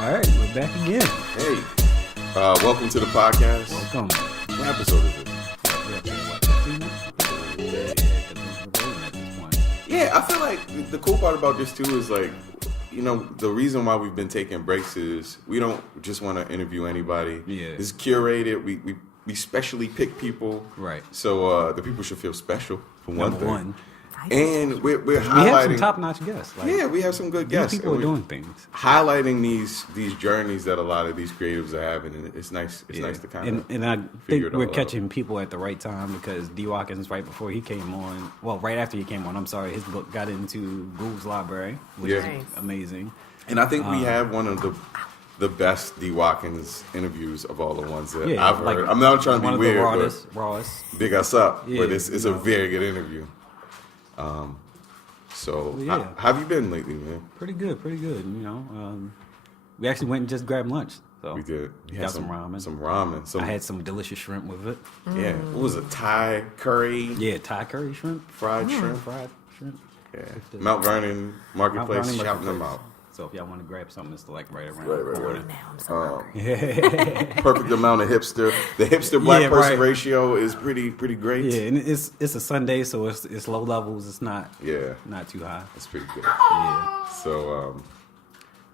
All right, we're back again. Hey, welcome to the podcast. Welcome. What episode is it? Yeah, I feel like the cool part about this too is like, you know, the reason why we've been taking breaks is we don't just want to interview anybody. Yeah. It's curated. We specially pick people. Right. So the people should feel special for one thing. One. And we're We highlighting. have some top-notch guests. Like, Yeah, we have some good guests. people are and doing things. highlighting these journeys that a lot of these creatives are having, and it's nice. It's nice to kind of and I figure think it we're all catching people at the right time because D. Watkins, right before he came on, well, right after he came on, I'm sorry, his book got into Google's library, which is amazing. And I think we have one of the best D. Watkins interviews of all the ones that I've heard. I'm not trying to be weird, but rawest. big us up. Yeah, but it's a very good interview. So how have you been lately, man? Pretty good. You know, we actually went and just grabbed lunch. So We did. We got some ramen. Some ramen. I had some delicious shrimp with it. Yeah. What was it? Thai curry? Yeah, Thai curry shrimp. Fried shrimp? Fried shrimp. Yeah. Mount Vernon Marketplace, Mount Vernon shouting them Marketplace. out. So if y'all want to grab something, it's like right around Right. the corner. Now I'm so hungry. Perfect amount of hipster. The hipster black Yeah, person right. ratio is pretty great. Yeah, and it's a Sunday, so it's low levels. It's not too high. It's pretty good. Yeah, So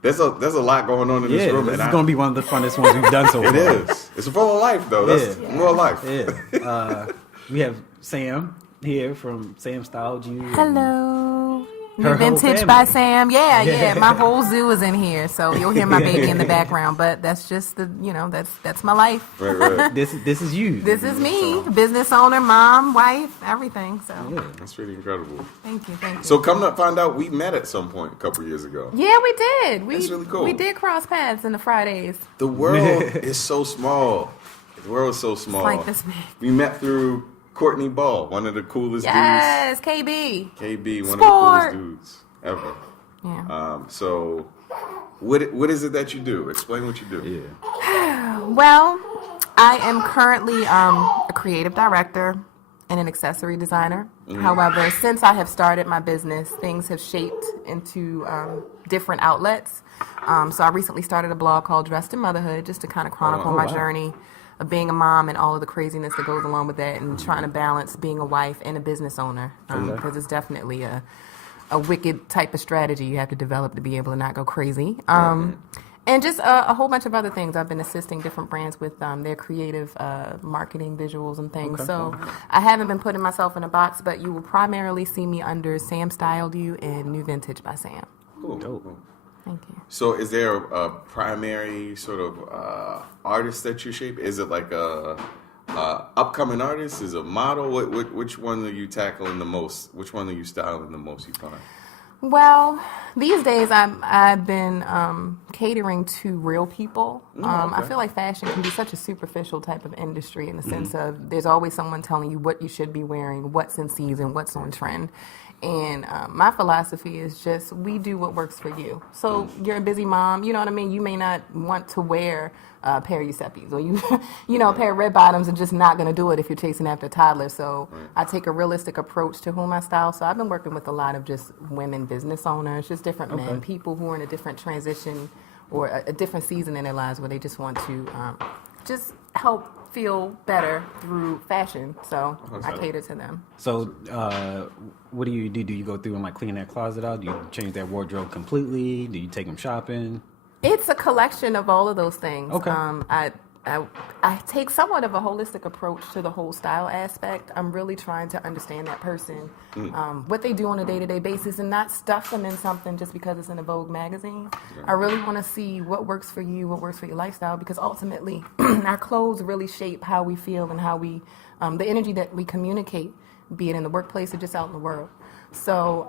there's a lot going on in this room. this and is gonna be one of the funnest ones we've done so far. It is. It's full of life though. That's more life. Yeah. We have Sam here from Sam Style G. Hello. Her New whole Vintage family. by Sam. Yeah. My whole zoo is in here, so you'll hear my baby in the background. But that's just that's my life. Right. This is you. This is me, business owner, mom, wife, everything. So That's pretty incredible. thank you. So come to find out, we met at some point a couple years ago. Yeah, we did. That's really cool. We did cross paths in the Fridays. The world is so small. The world is so small. Like this big. We met through Courtney Ball, one of the coolest Yes, KB. dudes. KB, one Sport. of the coolest dudes ever. Yeah. So what is it that you do? Explain what you do. Yeah. Well, I am currently a creative director and an accessory designer. However, since I have started my business, things have shaped into different outlets. So I recently started a blog called Dressed in Motherhood, just to kind of chronicle my journey of being a mom and all of the craziness that goes along with that, and trying to balance being a wife and a business owner, because it's definitely a wicked type of strategy you have to develop to be able to not go crazy. And just a whole bunch of other things. I've been assisting different brands with their creative marketing visuals and things. So I haven't been putting myself in a box, but you will primarily see me under Sam Styled You and New Vintage by Sam. Cool. Dope. Thank you. So is there a primary sort of artist that you shape? Is it like a upcoming artist? Is it a model? Which one are you tackling the most? Which one are you styling the most, you find? Well, these days I've been catering to real people. I feel like fashion can be such a superficial type of industry in the sense of there's always someone telling you what you should be wearing, what's in season, what's on trend. And my philosophy is just we do what works for you. So you're a busy mom, you know what I mean? You may not want to wear a pair of Giuseppe's or a pair of red bottoms and just not going to do it if you're chasing after a toddler. So I take a realistic approach to whom I style. So I've been working with a lot of just women business owners, just different men, people who are in a different transition or a different season in their lives where they just want to just help feel better through fashion. So I cater to them. So, what do you do? Do you go through and like clean that closet out? Do you change that wardrobe completely? Do you take them shopping? It's a collection of all of those things. Okay. I take somewhat of a holistic approach to the whole style aspect. I'm really trying to understand that person, what they do on a day-to-day basis, and not stuff them in something just because it's in a Vogue magazine. I really want to see what works for you, what works for your lifestyle, because ultimately our clothes really shape how we feel and how we, the energy that we communicate, be it in the workplace or just out in the world. So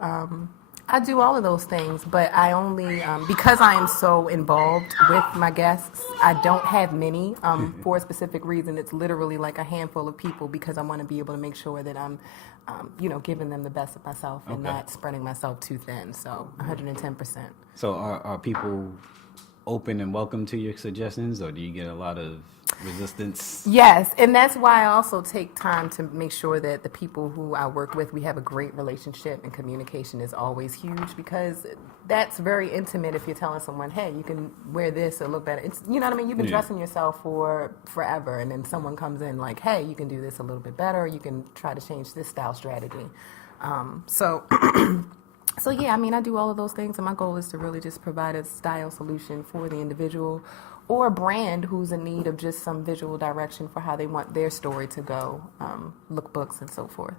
I do all of those things, but I only, because I am so involved with my guests, I don't have many for a specific reason. It's literally like a handful of people because I want to be able to make sure that I'm, giving them the best of myself and not spreading myself too thin. So 110%. So are people open and welcome to your suggestions, or do you get a lot of resistance? Yes, and that's why I also take time to make sure that the people who I work with, we have a great relationship, and communication is always huge, because that's very intimate if you're telling someone, hey, you can wear this or look better. It's, you know what I mean? You've been dressing yourself for forever, and then someone comes in like, hey, you can do this a little bit better, or you can try to change this style strategy. So yeah, I mean, I do all of those things, and my goal is to really just provide a style solution for the individual or brand who's in need of just some visual direction for how they want their story to go, lookbooks and so forth.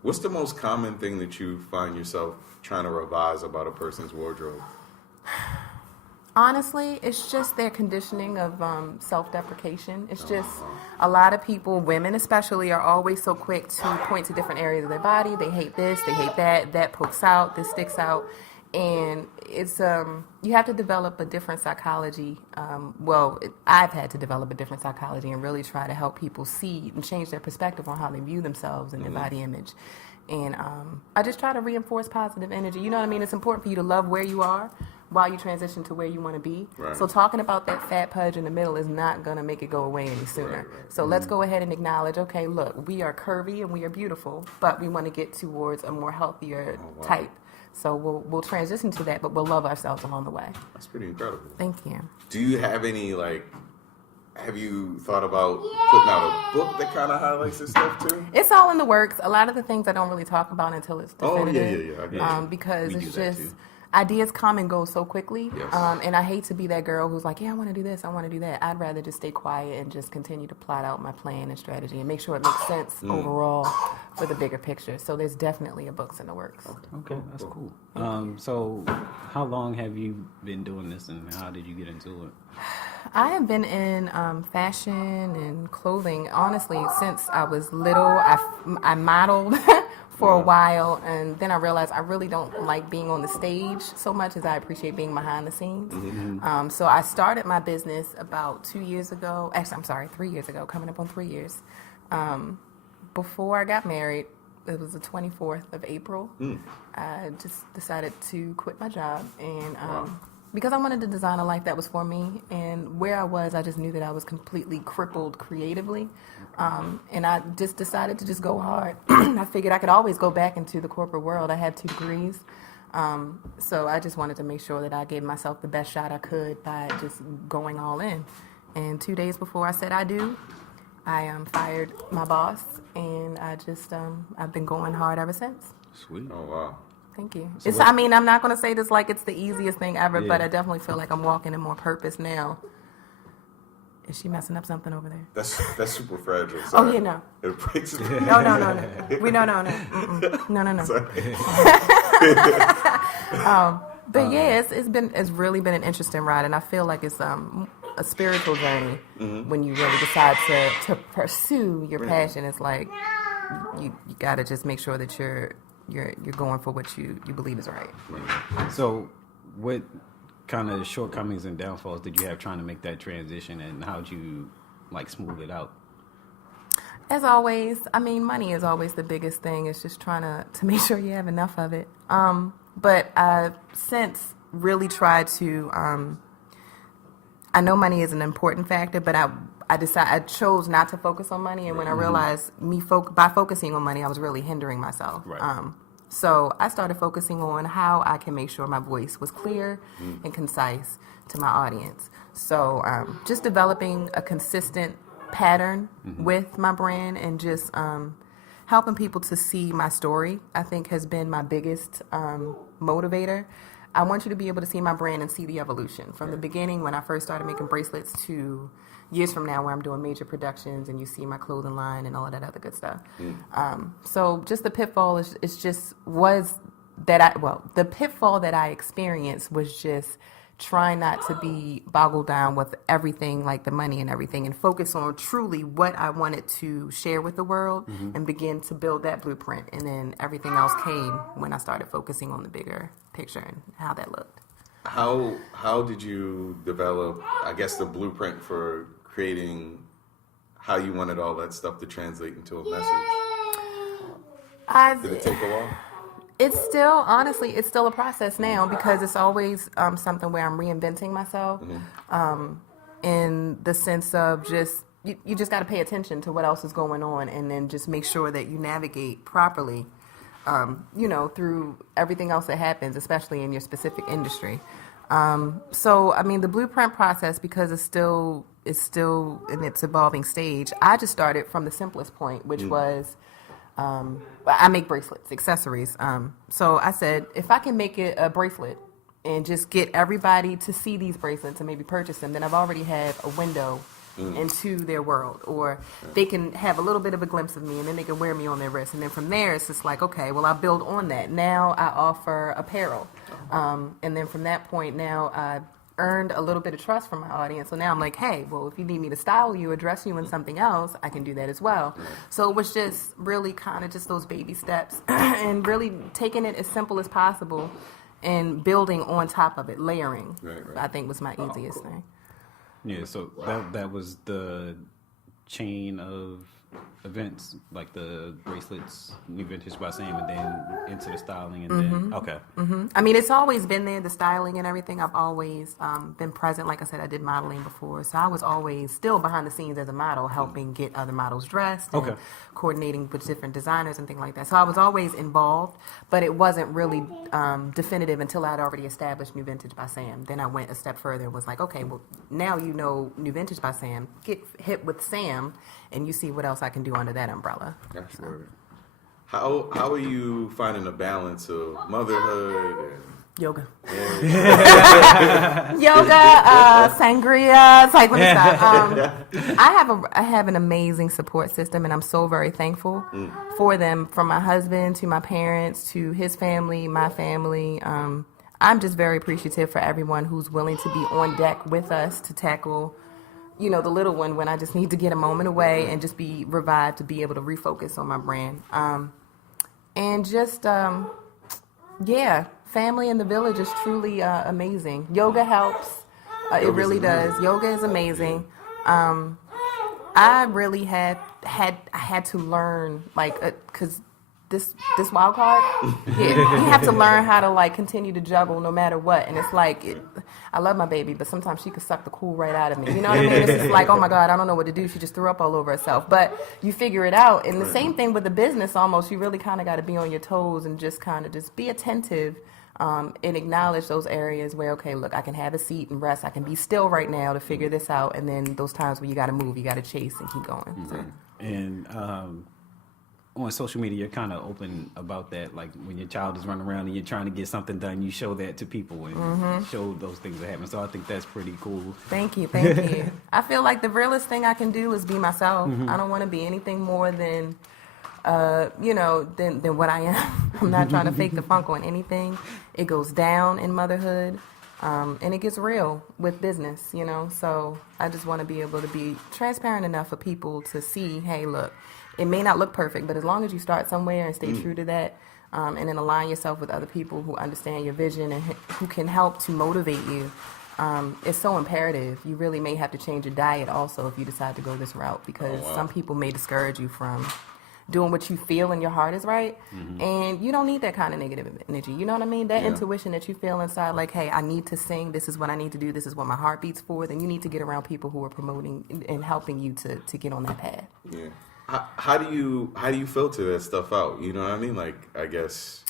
What's the most common thing that you find yourself trying to revise about a person's wardrobe? Honestly, it's just their conditioning of self-deprecation. It's just a lot of people, women especially, are always so quick to point to different areas of their body. They hate this, they hate that, that pokes out, this sticks out. And it's you have to develop a different psychology. I've had to develop a different psychology and really try to help people see and change their perspective on how they view themselves and their body image. And I just try to reinforce positive energy. You know what I mean? It's important for you to love where you are while you transition to where you want to be. Right. So talking about that fat pudge in the middle is not going to make it go away any sooner. Right. So let's go ahead and acknowledge, okay, look, we are curvy and we are beautiful, but we want to get towards a more healthier type. So we'll transition to that, but we'll love ourselves along the way. That's pretty incredible. Thank you. Do you have any, have you thought about putting out a book that kind of highlights this stuff too? It's all in the works. A lot of the things I don't really talk about until it's definitive. Oh, yeah. Because it's just, ideas come and go so quickly. Yes. And I hate to be that girl who's like, yeah, I want to do this, I want to do that. I'd rather just stay quiet and just continue to plot out my plan and strategy and make sure it makes sense overall for the bigger picture. So there's definitely a book's in the works. Okay, that's cool. So how long have you been doing this, and how did you get into it? I have been in fashion and clothing, honestly, since I was little. I modeled for a while, and then I realized I really don't like being on the stage so much as I appreciate being behind the scenes. So I started my business about 2 years ago. Actually, I'm sorry, 3 years ago, coming up on 3 years. Before I got married, it was the 24th of April. I just decided to quit my job, and because I wanted to design a life that was for me, and where I was, I just knew that I was completely crippled creatively, and I just decided to just go hard. I figured I could always go back into the corporate world. I had 2 degrees, so I just wanted to make sure that I gave myself the best shot I could by just going all in. And 2 days before I said I do, I fired my boss, and I just I've been going hard ever since. Sweet. Oh, wow. Thank you. So I'm not going to say this like it's the easiest thing ever, but I definitely feel like I'm walking in more purpose now. Is she messing up something over there? That's super fragile. Sorry. Oh, yeah, no. It breaks it. No. No. But yeah, it's really been an interesting ride, and I feel like it's a spiritual journey when you really decide to pursue your passion. It's like you got to just make sure that you're going for what you believe is right. So what kind of shortcomings and downfalls did you have trying to make that transition, and how'd you smooth it out? As always, I mean, money is always the biggest thing. It's just trying to make sure you have enough of it. But I've since really tried to, I know money is an important factor, but I chose not to focus on money, and when I realized by focusing on money, I was really hindering myself. Right. So I started focusing on how I can make sure my voice was clear and concise to my audience. So just developing a consistent pattern with my brand, and just helping people to see my story, I think has been my biggest motivator. I want you to be able to see my brand and see the evolution from the beginning when I first started making bracelets to years from now where I'm doing major productions and you see my clothing line and all of that other good stuff. So just the pitfall the pitfall that I experienced was just trying not to be boggled down with everything, like the money and everything, and focus on truly what I wanted to share with the world and begin to build that blueprint. And then everything else came when I started focusing on the bigger picture and how that looked. How did you develop, I guess, the blueprint for creating how you wanted all that stuff to translate into a message? Did it take a while? It's still, honestly, it's still a process now because it's always something where I'm reinventing myself in the sense of just, you just got to pay attention to what else is going on and then just make sure that you navigate properly, through everything else that happens, especially in your specific industry. So, I mean, the blueprint process, because it's still in its evolving stage, I just started from the simplest point, which was, I make bracelets, accessories. So I said, if I can make it a bracelet and just get everybody to see these bracelets and maybe purchase them, then I've already had a window into their world, or they can have a little bit of a glimpse of me and then they can wear me on their wrist. And then from there, it's just like, okay, well, I build on that. Now I offer apparel. And then from that point, now I've earned a little bit of trust from my audience. So now I'm like, hey, well, if you need me to style you or dress you in something else, I can do that as well. So it was just really kind of just those baby steps and really taking it as simple as possible and building on top of it, layering, I think was my easiest thing. Yeah, so that was the chain of events, like the bracelets, New Vintage by Sam, and then into the styling, and then okay. I mean, it's always been there, the styling and everything. I've always been present. Like I said, I did modeling before, so I was always still behind the scenes as a model, helping get other models dressed, and coordinating with different designers and things like that. So I was always involved, but it wasn't really definitive until I'd already established New Vintage by Sam. Then I went a step further and was like, okay, well, now you know New Vintage by Sam. Get hit with Sam, and you see what else I can do under that umbrella. That's word. How are you finding a balance of motherhood and yoga? Yoga, sangria. It's like, let me stop. I have an amazing support system, and I'm so very thankful for them. From my husband to my parents to his family, my family. I'm just very appreciative for everyone who's willing to be on deck with us to tackle, the little one when I just need to get a moment away and just be revived to be able to refocus on my brand. And just, family in the village is truly amazing. Yoga helps. It really does. Yoga is amazing. I really had to learn, because this wild card, you have to learn how to continue to juggle no matter what. And it's I love my baby, but sometimes she could suck the cool right out of me. You know what I mean? It's just like, oh my God, I don't know what to do. She just threw up all over herself. But you figure it out. And the same thing with the business almost. You really kind of got to be on your toes and just kind of just be attentive and acknowledge those areas where, okay, look, I can have a seat and rest. I can be still right now to figure this out. And then those times where you got to move, you got to chase and keep going. Mm-hmm. So. And on social media, you're kind of open about that. Like when your child is running around and you're trying to get something done, you show that to people and show those things that happen. So I think that's pretty cool. Thank you. I feel like the realest thing I can do is be myself. I don't want to be anything more than what I am. I'm not trying to fake the funk on anything. It goes down in motherhood, and it gets real with business, So I just want to be able to be transparent enough for people to see, hey, look, it may not look perfect, but as long as you start somewhere and stay true to that, and then align yourself with other people who understand your vision and who can help to motivate you, it's so imperative. You really may have to change your diet also if you decide to go this route, because some people may discourage you from doing what you feel in your heart is right, and you don't need that kind of negative energy. You know what I mean? That intuition that you feel inside, like, hey, I need to sing, this is what I need to do, this is what my heart beats for, then you need to get around people who are promoting and helping you to get on that path. Yeah. How do you filter that stuff out? You know what I mean? Like, I guess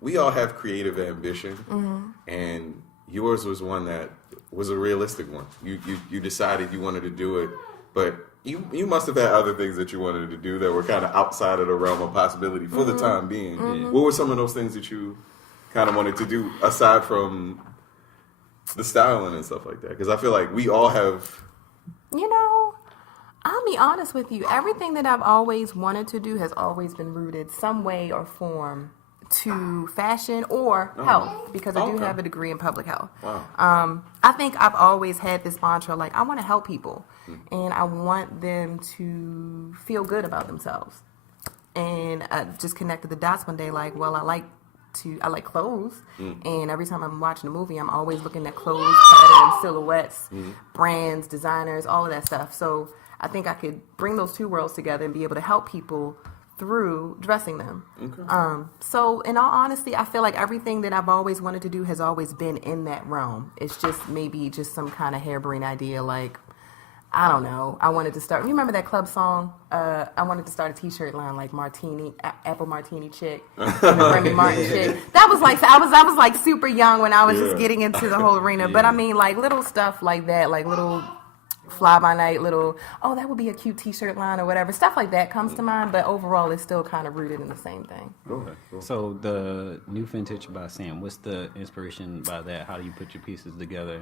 we all have creative ambition, and yours was one that was a realistic one. You decided you wanted to do it, but you must have had other things that you wanted to do that were kind of outside of the realm of possibility for the time being. What were some of those things that you kind of wanted to do aside from the styling and stuff like that? Because I feel like we all have. I'll be honest with you. Everything that I've always wanted to do has always been rooted some way or form to fashion or health, because I do have a degree in public health. Wow. I think I've always had this mantra, like, I want to help people and I want them to feel good about themselves. And I just connected the dots one day, like, well, I like clothes, and every time I'm watching a movie, I'm always looking at clothes, patterns, silhouettes, brands, designers, all of that stuff. So I think I could bring those two worlds together and be able to help people through dressing them. Okay. So in all honesty, I feel like everything that I've always wanted to do has always been in that realm. It's just maybe just some kind of harebrained idea, like, I don't know. I wanted to start. Remember that club song? I wanted to start a T-shirt line like Martini, Apple Martini chick, and the Remy Martin chick. That was like I was like super young when I was just getting into the whole arena. But I mean, like little stuff like that, like little fly by night, little that would be a cute T-shirt line or whatever. Stuff like that comes to mind. But overall, it's still kind of rooted in the same thing. Okay, cool. So the new vintage by Sam, what's the inspiration by that? How do you put your pieces together?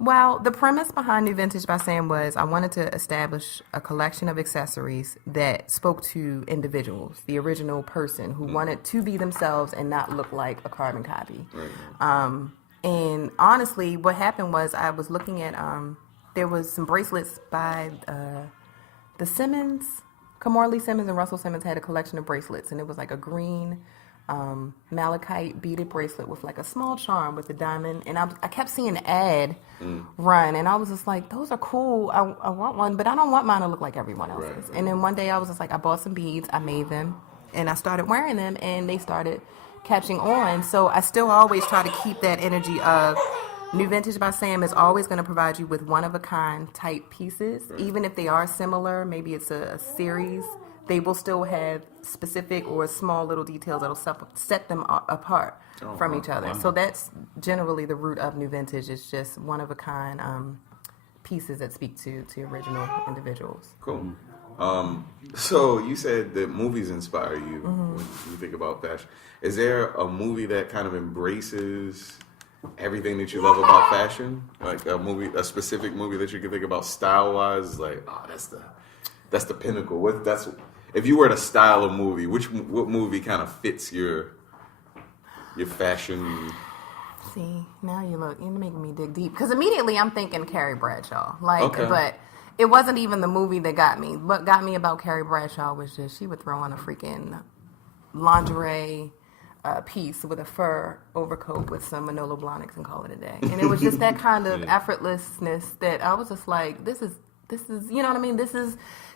Well, the premise behind New Vintage by Sam was I wanted to establish a collection of accessories that spoke to individuals, the original person who wanted to be themselves and not look like a carbon copy. And honestly, what happened was I was looking at, there was some bracelets by the Simmons, Kamora Simmons and Russell Simmons had a collection of bracelets, and it was like a green malachite beaded bracelet with like a small charm with a diamond, and I kept seeing the ad run, and I was just like, those are cool, I want one, but I don't want mine to look like everyone else's. And then one day I was just like, I bought some beads, I made them, and I started wearing them, and they started catching on. So I still always try to keep that energy of New Vintage by Sam is always going to provide you with one-of-a-kind type pieces, even if they are similar, maybe it's a series. They will still have specific or small little details that'll set them apart from each other. Wow. So that's generally the root of New Vintage. It's just one-of-a-kind pieces that speak to original individuals. Cool. So you said that movies inspire you when you think about fashion. Is there a movie that kind of embraces everything that you love about fashion? Like a specific movie that you can think about style-wise? Like, that's the pinnacle. If you were to style a movie, what movie kind of fits your fashion? See, now you're making me dig deep, because immediately I'm thinking Carrie Bradshaw. But it wasn't even the movie that got me. What got me about Carrie Bradshaw was just she would throw on a freaking lingerie piece with a fur overcoat with some Manolo Blahniks and call it a day. And it was just that kind of effortlessness that I was just like, this is, you know what I mean?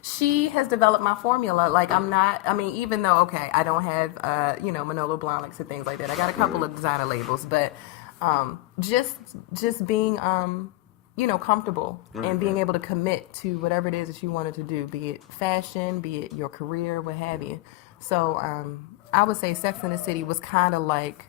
She has developed my formula. Like, even though, I don't have, Manolo Blahniks and things like that. I got a couple of designer labels, but just being, comfortable and being able to commit to whatever it is that you wanted to do, be it fashion, be it your career, what have you. So I would say Sex and the City was kind of like,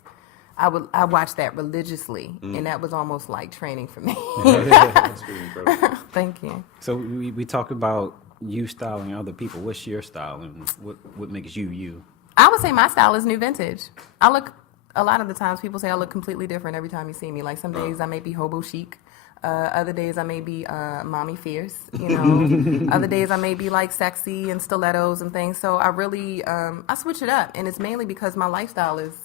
I watched that religiously, and that was almost like training for me. That's pretty incredible. Thank you. So we talked about you styling other people. What's your style, and what makes you you? I would say my style is New Vintage. A lot of the times people say I look completely different every time you see me. Like some days I may be hobo chic. Other days I may be mommy fierce, Other days I may be like sexy and stilettos and things. So I really, I switch it up. And it's mainly because my lifestyle is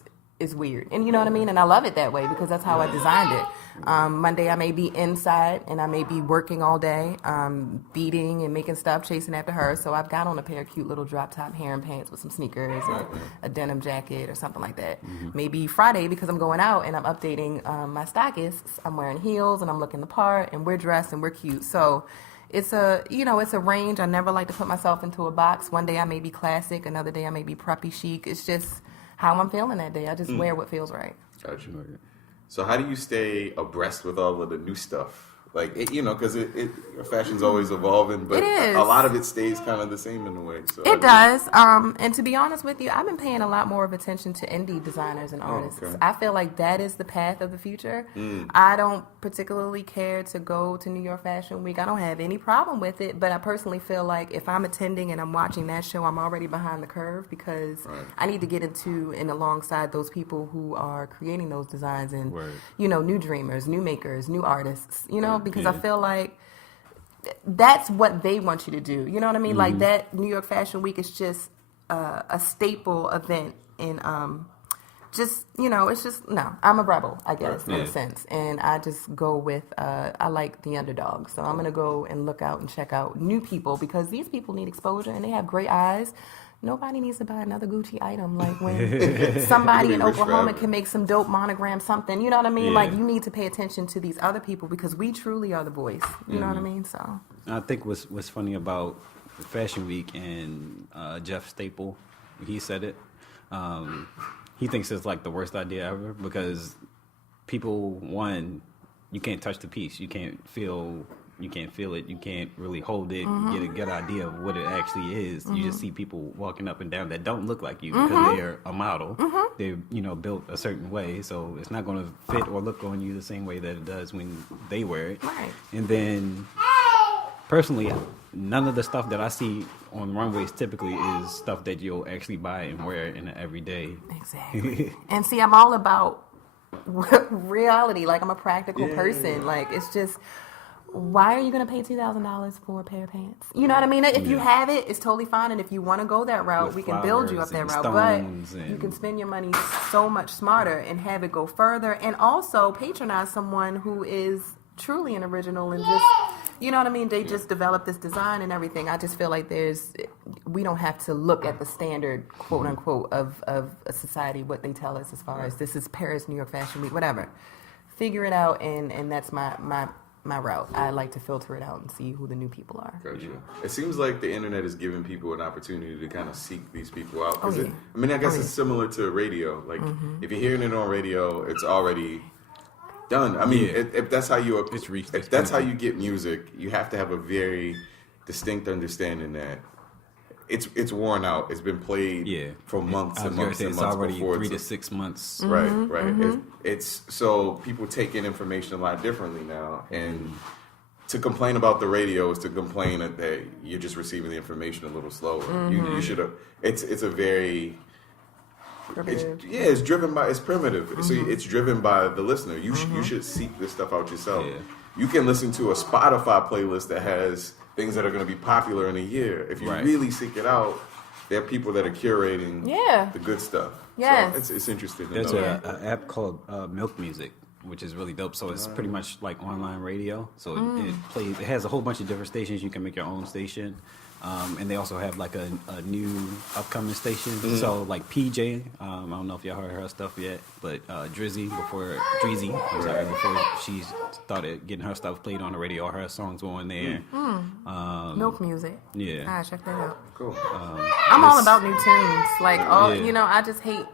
weird. And you know what I mean? And I love it that way because that's how I designed it. Monday I may be inside and I may be working all day, beating and making stuff, chasing after her. So I've got on a pair of cute little drop top hair and pants with some sneakers or a denim jacket or something like that. Maybe Friday, because I'm going out and I'm updating my stockists, I'm wearing heels and I'm looking the part and we're dressed and we're cute. So it's a range. I never like to put myself into a box. One day I may be classic, another day I may be preppy chic. It's just how I'm feeling that day. I just wear what feels right. Gotcha. So how do you stay abreast with all of the new stuff? Like, because fashion's always evolving, but a lot of it stays kind of the same in a way. So it does. And to be honest with you, I've been paying a lot more of attention to indie designers and artists. Okay. I feel like that is the path of the future. I don't particularly care to go to New York Fashion Week. I don't have any problem with it, but I personally feel like if I'm attending and I'm watching that show, I'm already behind the curve because I need to get into and alongside those people who are creating those designs and, new dreamers, new makers, new artists, because I feel like that's what they want you to do. You know what I mean? Like that New York Fashion Week is just a staple event. And it's just, I'm a rebel, I guess, in a sense. And I just go with, I like the underdog. So I'm going to go and look out and check out new people because these people need exposure and they have great eyes. Nobody needs to buy another Gucci item. Like when somebody in Oklahoma can make some dope monogram something, you know what I mean? Like you need to pay attention to these other people because we truly are the voice. You know what I mean? So I think what's funny about Fashion Week, and Jeff Staple, he said it. He thinks it's like the worst idea ever because people, one, you can't touch the piece, you can't feel it, you can't really hold it, get a good idea of what it actually is. You just see people walking up and down that don't look like you because they're a model. They're built a certain way, so it's not going to fit or look on you the same way that it does when they wear it. Right. And then personally, none of the stuff that I see on runways typically is stuff that you'll actually buy and wear in an everyday. Exactly. And see, I'm all about reality. Like, I'm a practical person. Like, it's just, why are you going to pay $2,000 for a pair of pants? You know what I mean? If you have it, it's totally fine. And if you want to go that route, With we can build you up that route. But you can spend your money so much smarter and have it go further. And also patronize someone who is truly an original and just, you know what I mean? They just develop this design and everything. I just feel like we don't have to look at the standard, quote unquote, of a society, what they tell us as far as this is Paris, New York Fashion Week, whatever. Figure it out, and that's my route. I like to filter it out and see who the new people are. Gotcha. It seems like the internet is giving people an opportunity to kind of seek these people out. I guess it's similar to radio. Like, if you're hearing it on radio, it's already done. I mean, if that's how you if that's how you get music, you have to have a very distinct understanding that it's worn out. It's been played for months and months and months. It's already before 3 to 6 months. Right. It's so people take in information a lot differently now, and to complain about the radio is to complain that you're just receiving the information a little slower. You should have. It's a very it's driven by, it's primitive. So it's driven by the listener. You should seek this stuff out yourself. You can listen to a Spotify playlist that has things that are going to be popular in a year. If you really seek it out, there are people that are curating the good stuff. Yes. So it's interesting to There's know. an app called Milk Music, which is really dope. So it's pretty much like online radio. So it has a whole bunch of different stations. You can make your own station. And they also have like a new upcoming station. So like PJ, I don't know if y'all heard her stuff yet, but Drizzy, before she started getting her stuff played on the radio, her songs were on there. Milk Music. Yeah. Ah, check that out. Cool. I'm all about new tunes. Like, I just hate.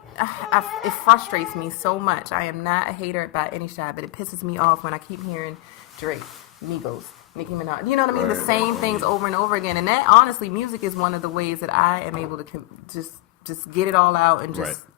It frustrates me so much. I am not a hater by any shot, but it pisses me off when I keep hearing Drake, Migos, Nicki Minaj. You know what I mean? The same things over and over again. And that, honestly, music is one of the ways that I am able to just get it all out and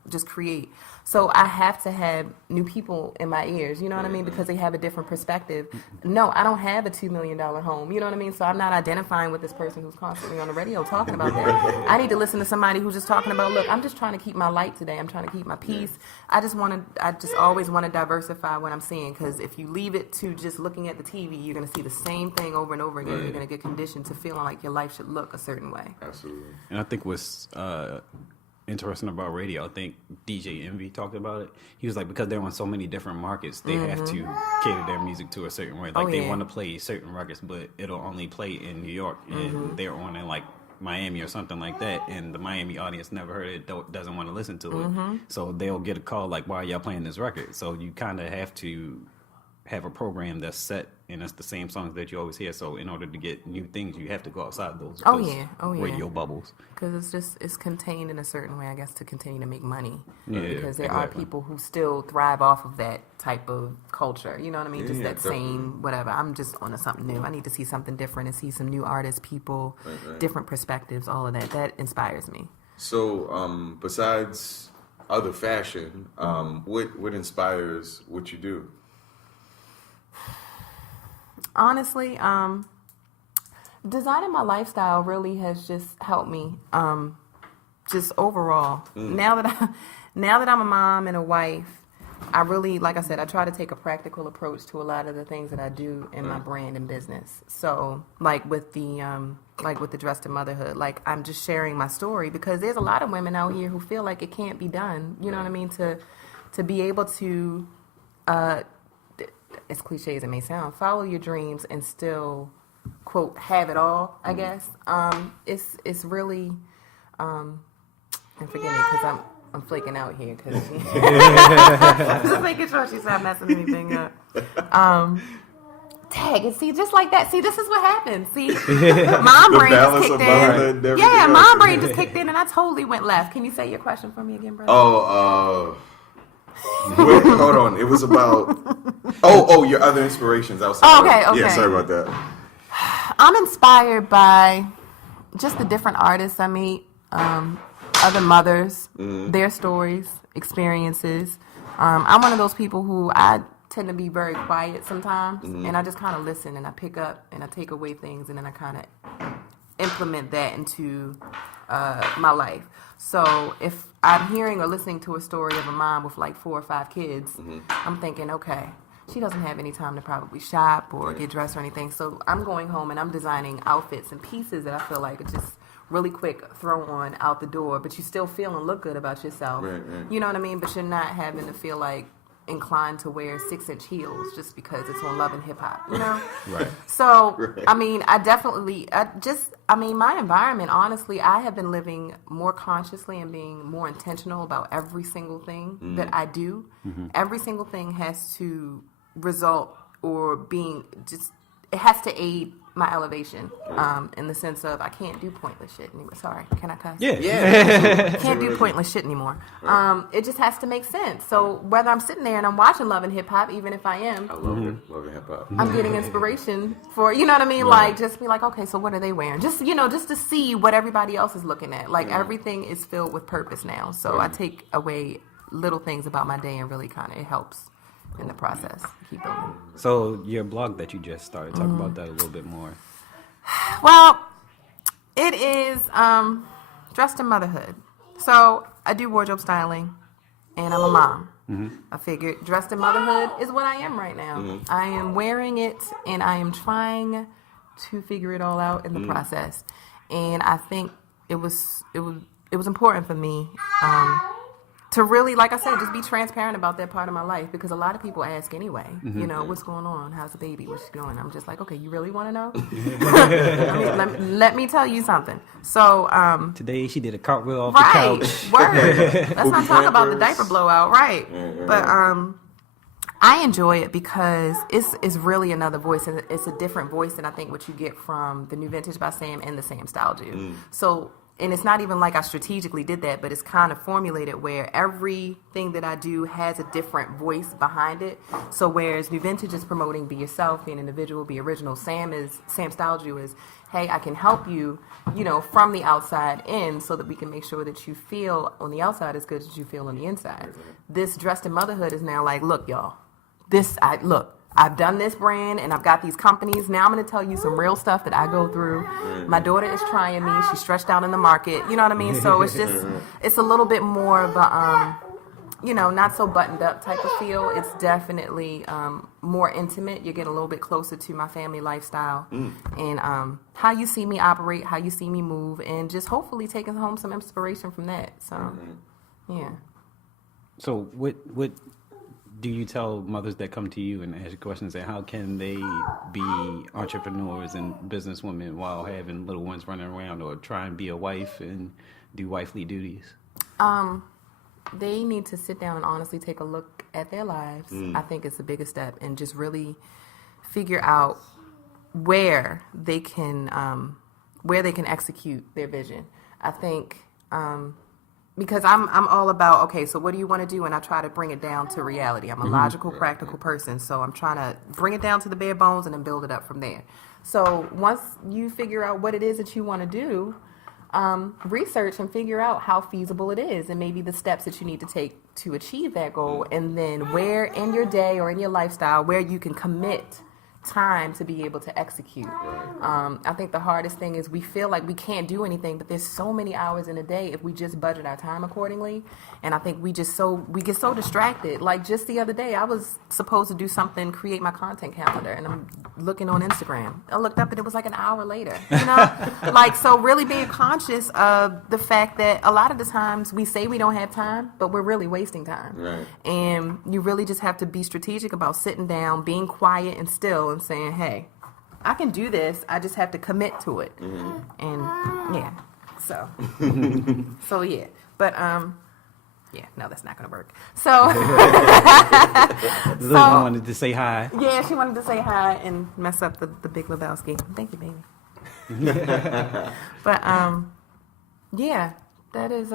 just create. So I have to have new people in my ears, you know what I mean? Because they have a different perspective. No, I don't have a $2 million home, you know what I mean? So I'm not identifying with this person who's constantly on the radio talking about that. I need to listen to somebody who's just talking about, look, I'm just trying to keep my light today. I'm trying to keep my peace. I just always want to diversify what I'm seeing, because if you leave it to just looking at the TV, you're going to see the same thing over and over again. You're going to get conditioned to feeling like your life should look a certain way. Absolutely. And I think what's interesting about radio, I think DJ Envy talked about it. He was like, because they're on so many different markets, they have to cater their music to a certain way. Like they want to play certain records, but it'll only play in New York, and they're on in like Miami or something like that, and the Miami audience never heard it, doesn't want to listen to it. So they'll get a call like, why are y'all playing this record? So you kind of have to have a program that's set, and it's the same songs that you always hear. So in order to get new things, you have to go outside those radio bubbles. Because it's contained in a certain way, I guess, to continue to make money. Yeah, because there are people who still thrive off of that type of culture. You know what I mean? Just that same whatever. I'm just on to something new. I need to see something different and see some new artists, people, different perspectives, all of that. That inspires me. So besides other fashion, what inspires what you do? Honestly, designing my lifestyle really has just helped me, just overall. Now that I'm a mom and a wife, I really, like I said, I try to take a practical approach to a lot of the things that I do in my brand and business. So, like with the Dress to Motherhood, like I'm just sharing my story, because there's a lot of women out here who feel like it can't be done. You know what I mean? To be able to, as cliche as it may sound, follow your dreams and still, quote, have it all, I guess. It's really, and forgive me because I'm flaking out here because I'm just making sure she's not messing anything up. Tag and see, just like that. See, this is what happens. See, mom brain just kicked in. Yeah, mom brain just kicked in, and I totally went left. Can you say your question for me again, brother? Wait, hold on. It was about your other inspirations outside. Okay. Yeah, sorry about that. I'm inspired by just the different artists I meet, other mothers, their stories, experiences. I'm one of those people who I tend to be very quiet sometimes, and I just kind of listen and I pick up and I take away things, and then I kind of implement that into my life. So if I'm hearing or listening to a story of a mom with like 4 or 5 kids, I'm thinking, okay, she doesn't have any time to probably shop or get dressed or anything. So I'm going home and I'm designing outfits and pieces that I feel like are just really quick throw on out the door, but you still feel and look good about yourself. Right. You know what I mean? But you're not having to feel like inclined to wear 6-inch heels just because it's on Love and Hip Hop, you know? Right. So, I mean, my environment, honestly, I have been living more consciously and being more intentional about every single thing that I do. Every single thing has to result or it has to aid my elevation, in the sense of I can't do pointless shit anymore. Sorry, can I cuss? Yeah. Can't do pointless shit anymore. It just has to make sense. So whether I'm sitting there and I'm watching Love and Hip Hop, even if I am, I love it. Love and hip hop. I'm getting inspiration for, you know what I mean? Like, just be like, okay, so what are they wearing? Just to see what everybody else is looking at. Like, everything is filled with purpose now. So I take away little things about my day and really it helps in the process. Keep going. So your blog that you just started, talk about that a little bit more. Well, it is Dressed in Motherhood. So I do wardrobe styling, and I'm a mom. I figured Dressed in Motherhood is what I am right now. I am wearing it, and I am trying to figure it all out in the process. And I think it was important for me to really, like I said, just be transparent about that part of my life, because a lot of people ask anyway, you know, what's going on? How's the baby? What's she doing? I'm just like, okay, you really want to know? let me tell you something. So Today she did a cartwheel off the couch. Word. Let's not talk about the diaper blowout, right? But I enjoy it because it's really another voice, and it's a different voice than I think what you get from the New Vintage by Sam and the Sam Style do. So. And it's not even like I strategically did that, but it's kind of formulated where everything that I do has a different voice behind it. So whereas New Vintage is promoting be yourself, be an individual, be original, Sam Style Jew is, hey, I can help you, you know, from the outside in, so that we can make sure that you feel on the outside as good as you feel on the inside. This Dressed in Motherhood is now like, look, y'all, I've done this brand and I've got these companies. Now I'm going to tell you some real stuff that I go through. My daughter is trying me. She's stretched out in the market. You know what I mean? So it's a little bit more of a, not so buttoned up type of feel. It's definitely more intimate. You get a little bit closer to my family lifestyle and how you see me operate, how you see me move, and just hopefully taking home some inspiration from that. So, yeah. So what do you tell mothers that come to you and ask you questions, and how can they be entrepreneurs and businesswomen while having little ones running around, or try and be a wife and do wifely duties? They need to sit down and honestly take a look at their lives. I think it's the biggest step, and just really figure out where they can execute their vision. I think because I'm all about, okay, so what do you want to do? And I try to bring it down to reality. I'm a logical, practical person, so I'm trying to bring it down to the bare bones and then build it up from there. So once you figure out what it is that you want to do, research and figure out how feasible it is, and maybe the steps that you need to take to achieve that goal, and then where in your day or in your lifestyle where you can commit time to be able to execute. I think the hardest thing is we feel like we can't do anything, but there's so many hours in a day if we just budget our time accordingly. And I think we get so distracted. Like just the other day, I was supposed to do something, create my content calendar, and I'm looking on Instagram. I looked up and it was like an hour later. You know, like, so really being conscious of the fact that a lot of the times we say we don't have time, but we're really wasting time. Right. And you really just have to be strategic about sitting down, being quiet and still, and saying, hey, I can do this. I just have to commit to it. And yeah, so yeah. But Yeah, no, that's not going to work. So, Liz wanted to say hi. Yeah, she wanted to say hi and mess up the Big Lebowski. Thank you, baby. But yeah, that is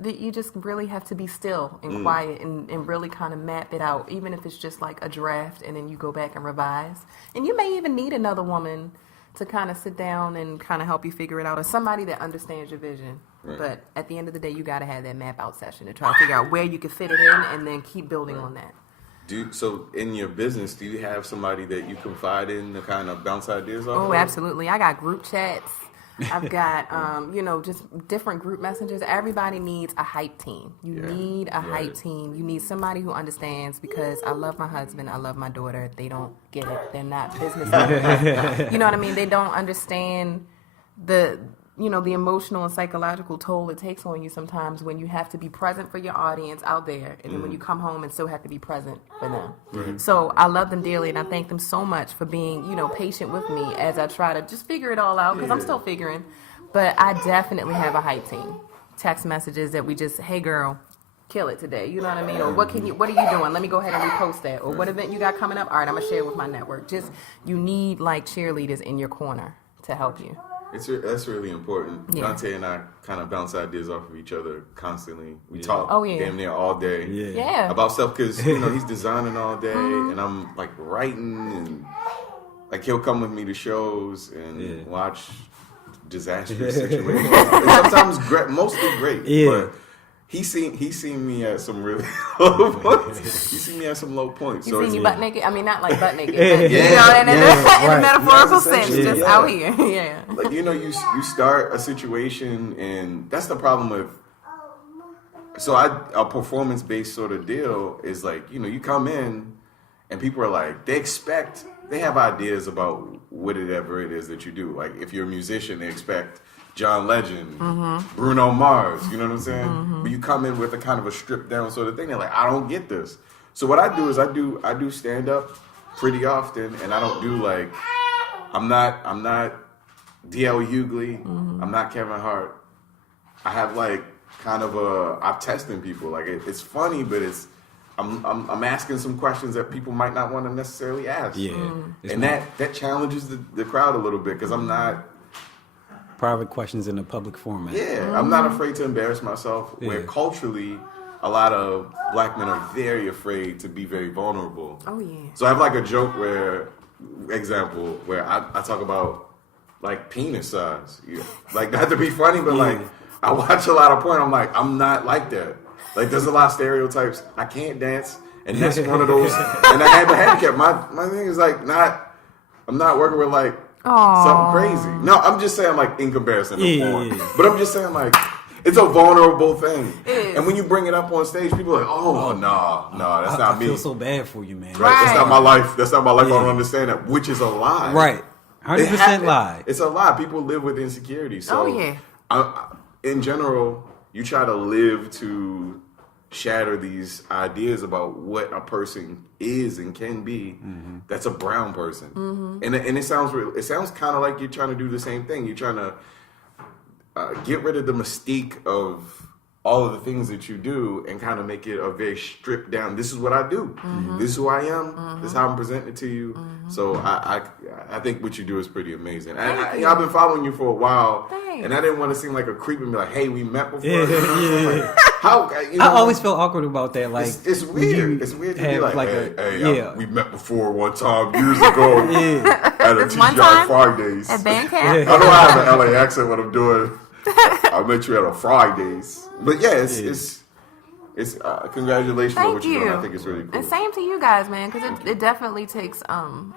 that you just really have to be still and quiet and really kind of map it out, even if it's just like a draft, and then you go back and revise. And you may even need another woman to kind of sit down and kind of help you figure it out, or somebody that understands your vision. Right. But at the end of the day, you got to have that map out session to try to figure out where you can fit it in, and then keep building on that. So in your business, do you have somebody that you confide in to kind of bounce ideas off of? Oh, absolutely. I got group chats. I've got, just different group messages. Everybody needs a hype team. You need a hype team. You need somebody who understands, because I love my husband. I love my daughter. They don't get it. They're not business people. You know what I mean? They don't understand the emotional and psychological toll it takes on you sometimes when you have to be present for your audience out there, and then when you come home and still have to be present for them. Right. So I love them dearly, and I thank them so much for being, patient with me as I try to just figure it all out, because I'm still figuring. But I definitely have a hype team. Text messages that we just, hey girl, kill it today. You know what I mean? Or what are you doing? Let me go ahead and repost that. Or what event you got coming up? All right, I'm gonna share it with my network. Just, you need like cheerleaders in your corner to help you. That's really important. Yeah. Donte and I kind of bounce ideas off of each other constantly. We talk damn near all day about stuff, because he's designing all day, and I'm like writing, and like he'll come with me to shows and watch disastrous situations. And sometimes mostly great, but He's seen me at some really low points. He's seen me at some low points. He's seen you butt naked? I mean, not like butt naked, but, in a metaphorical sense, just out here. Yeah. Like, you start a situation, and that's the problem with... So a performance-based sort of deal is like, you come in, and people are like, they have ideas about whatever it is that you do. Like, if you're a musician, they expect John Legend, Bruno Mars, you know what I'm saying? But you come in with a kind of a stripped down sort of thing. They're like, I don't get this. So what I do is I do stand up pretty often, and I don't do like, I'm not D.L. Hughley, I'm not Kevin Hart. I have like kind of I'm testing people. Like it's funny, but I'm asking some questions that people might not want to necessarily ask. Yeah, and that challenges the crowd a little bit, because I'm not. Private questions in a public format. Yeah, I'm not afraid to embarrass myself, where culturally a lot of black men are very afraid to be very vulnerable. Oh, yeah. So I have like a joke where I talk about like penis size. Like, not to be funny, but like I watch a lot of porn. I'm like, I'm not like that. Like, there's a lot of stereotypes. I can't dance, and that's one of those. And I have a handicap. My thing is like I'm not working with like something crazy. No, I'm just saying, like, in comparison to porn. But I'm just saying, like, it's a vulnerable thing. And when you bring it up on stage, people are like, no, that's not me. I feel so bad for you, man. Right? That's not my life. I don't understand that, which is a lie. Right. 100% lie. It's a lie. People live with insecurity. So, in general, you try to live to shatter these ideas about what a person is and can be. That's a brown person, and it sounds kind of like you're trying to do the same thing. You're trying to get rid of the mystique of all of the things that you do and kind of make it a very stripped down. This is what I do. This is who I am. This is how I'm presenting it to you. So I think what you do is pretty amazing. I've been following you for a while, and I didn't want to seem like a creep and be like, "Hey, we met before." Like, how I always feel awkward about that. Like, it's weird. It's weird to be like, "Hey, we met before one time years ago at a TGI Fridays at band camp." I know I have an LA accent when I'm doing. I met you at a Fridays, but yeah, it's congratulations on what you're doing. I think it's really cool. And same to you guys, man, because it definitely takes some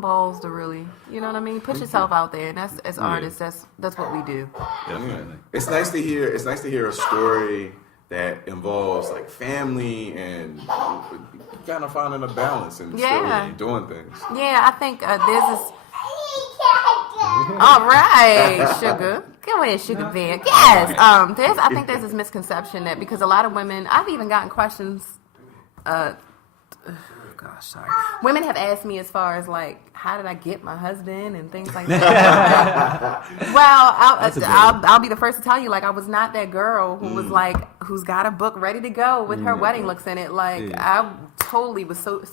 balls to really, you know what I mean, push yourself out there. And that's, as artists, that's what we do. Definitely. It's nice to hear a story that involves like family and kind of finding a balance and still doing things. Yeah, I think there's this. All right, sugar. Go ahead, sugar bear. Yes. I think there's this misconception that because a lot of women, I've even gotten questions. gosh, sorry. Women have asked me as far as like, how did I get my husband and things like that. Well, I'll be the first to tell you, like, I was not that girl who was like, who's got a book ready to go with her wedding looks in it. Like, I totally was so,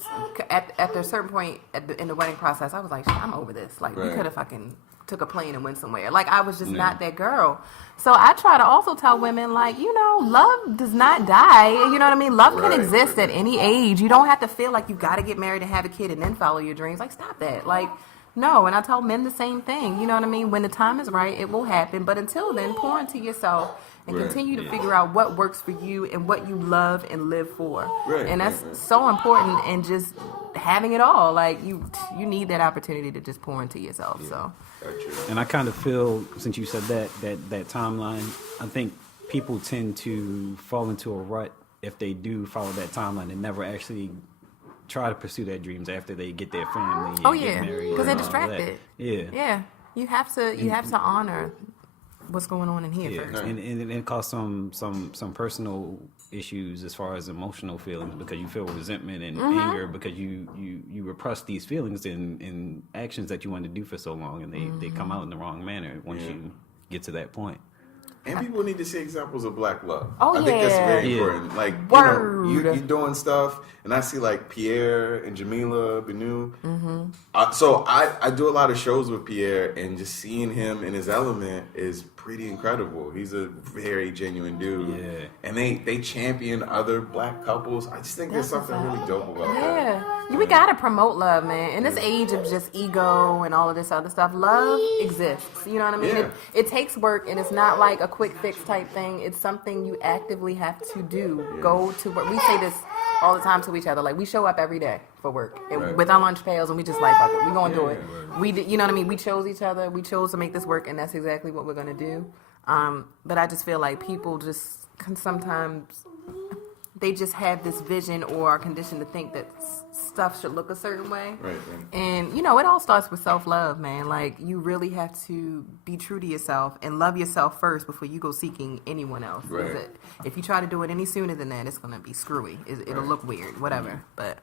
at a certain point in the wedding process, I was like, I'm over this. Like, we could have fucking took a plane and went somewhere. Like, I was just not that girl. So I try to also tell women, like, you know, love does not die. You know what I mean? Love can exist at any age. You don't have to feel like you've got to get married and have a kid and then follow your dreams. Like, stop that. Like, no. And I tell men the same thing. You know what I mean? When the time is right, it will happen. But until then, pour into yourself and continue to figure out what works for you and what you love and live for. And that's so important. And just having it all, like, you need that opportunity to just pour into yourself. So. And I kind of feel, since you said that timeline, I think people tend to fall into a rut if they do follow that timeline and never actually try to pursue their dreams after they get their family. Get married, because they're distracted. Yeah. You have to honor what's going on in here first. And it causes some personal issues as far as emotional feelings, because you feel resentment and anger because you repress these feelings in actions that you wanted to do for so long, and they come out in the wrong manner once you get to that point. And people need to see examples of black love. I think that's very important. Like, you're doing stuff, and I see like Pierre and Jamila Benu. So I do a lot of shows with Pierre, and just seeing him in his element is pretty incredible. He's a very genuine dude. Yeah. And they champion other black couples. I just think there's something really dope about that. We gotta promote love, man. In this age of just ego and all of this other stuff, love exists. You know what I mean? It takes work, and it's not like a quick fix type thing. It's something you actively have to do. Go to work. We say this all the time to each other. Like, we show up every day for work with our lunch pails, and we just like, fuck it, we gonna do it. You know what I mean? We chose each other. We chose to make this work, and that's exactly what we're gonna do. But I just feel like people just can sometimes, they just have this vision or are conditioned to think that stuff should look a certain way. And, you know, it all starts with self-love, man. Like, you really have to be true to yourself and love yourself first before you go seeking anyone else. If you try to do it any sooner than that, it's going to be screwy. It'll look weird, whatever. But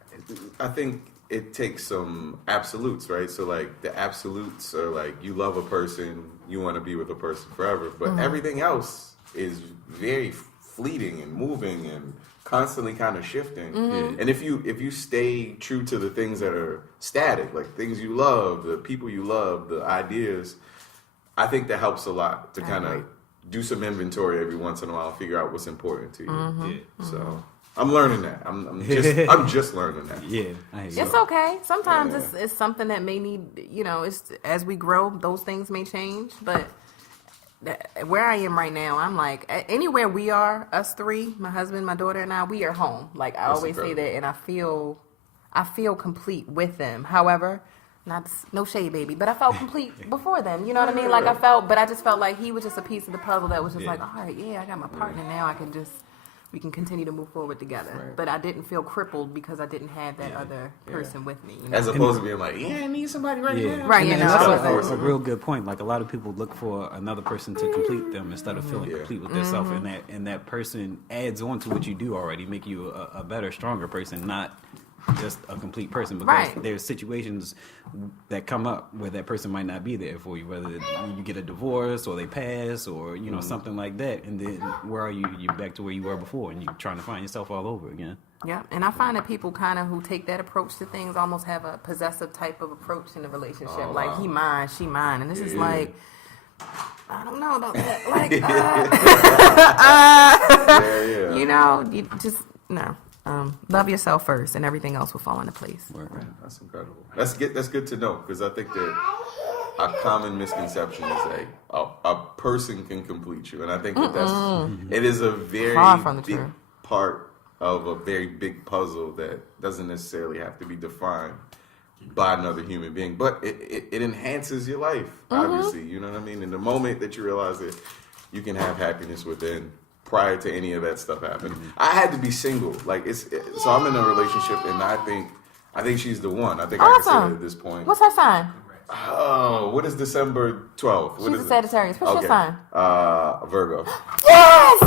I think it takes some absolutes, right? So, like, the absolutes are like, you love a person, you want to be with a person forever. But everything else is very fleeting and moving and constantly kind of shifting. And if you stay true to the things that are static, like things you love, the people you love, the ideas, I think that helps a lot to kind of do some inventory every once in a while and figure out what's important to you. So I'm learning that. I'm just learning that. It's okay. Sometimes it's something that may need, you know, it's as we grow, those things may change, but where I am right now, I'm like, anywhere we are, us three, my husband, my daughter, and I, we are home. Like, I always say that, and I feel complete with them. However, no shade, baby, but I felt complete before them. You know what I mean? Like, but I just felt like he was just a piece of the puzzle that was just like, all right, I got my partner now. We can continue to move forward together. But I didn't feel crippled because I didn't have that other person with me. You know? As opposed to being like, I need somebody right now. Right, and that's a real good point. Like, a lot of people look for another person to complete them instead of feeling complete with themselves. And that person adds on to what you do already, make you a better, stronger person, not just a complete person, because there's situations that come up where that person might not be there for you, whether you get a divorce or they pass or, you know, something like that. And then where are you? You're back to where you were before, and you're trying to find yourself all over again. Yeah, and I find that people kind of who take that approach to things almost have a possessive type of approach in the relationship. Like, he mine, she mine. And this is like, I don't know about that. Like, you know, you just, no. Love yourself first, and everything else will fall into place. Right. That's incredible. That's good to know, because I think that a common misconception is like a person can complete you, and I think it is a very big part of a very big puzzle that doesn't necessarily have to be defined by another human being, but it enhances your life. Obviously, you know what I mean. In the moment that you realize that you can have happiness within, prior to any of that stuff happening. I had to be single. Like, so I'm in a relationship, and I think she's the one. I think I can say it at this point. What's her sign? Oh, what is December 12th? She's a Sagittarius. What's your sign? Virgo. Yes!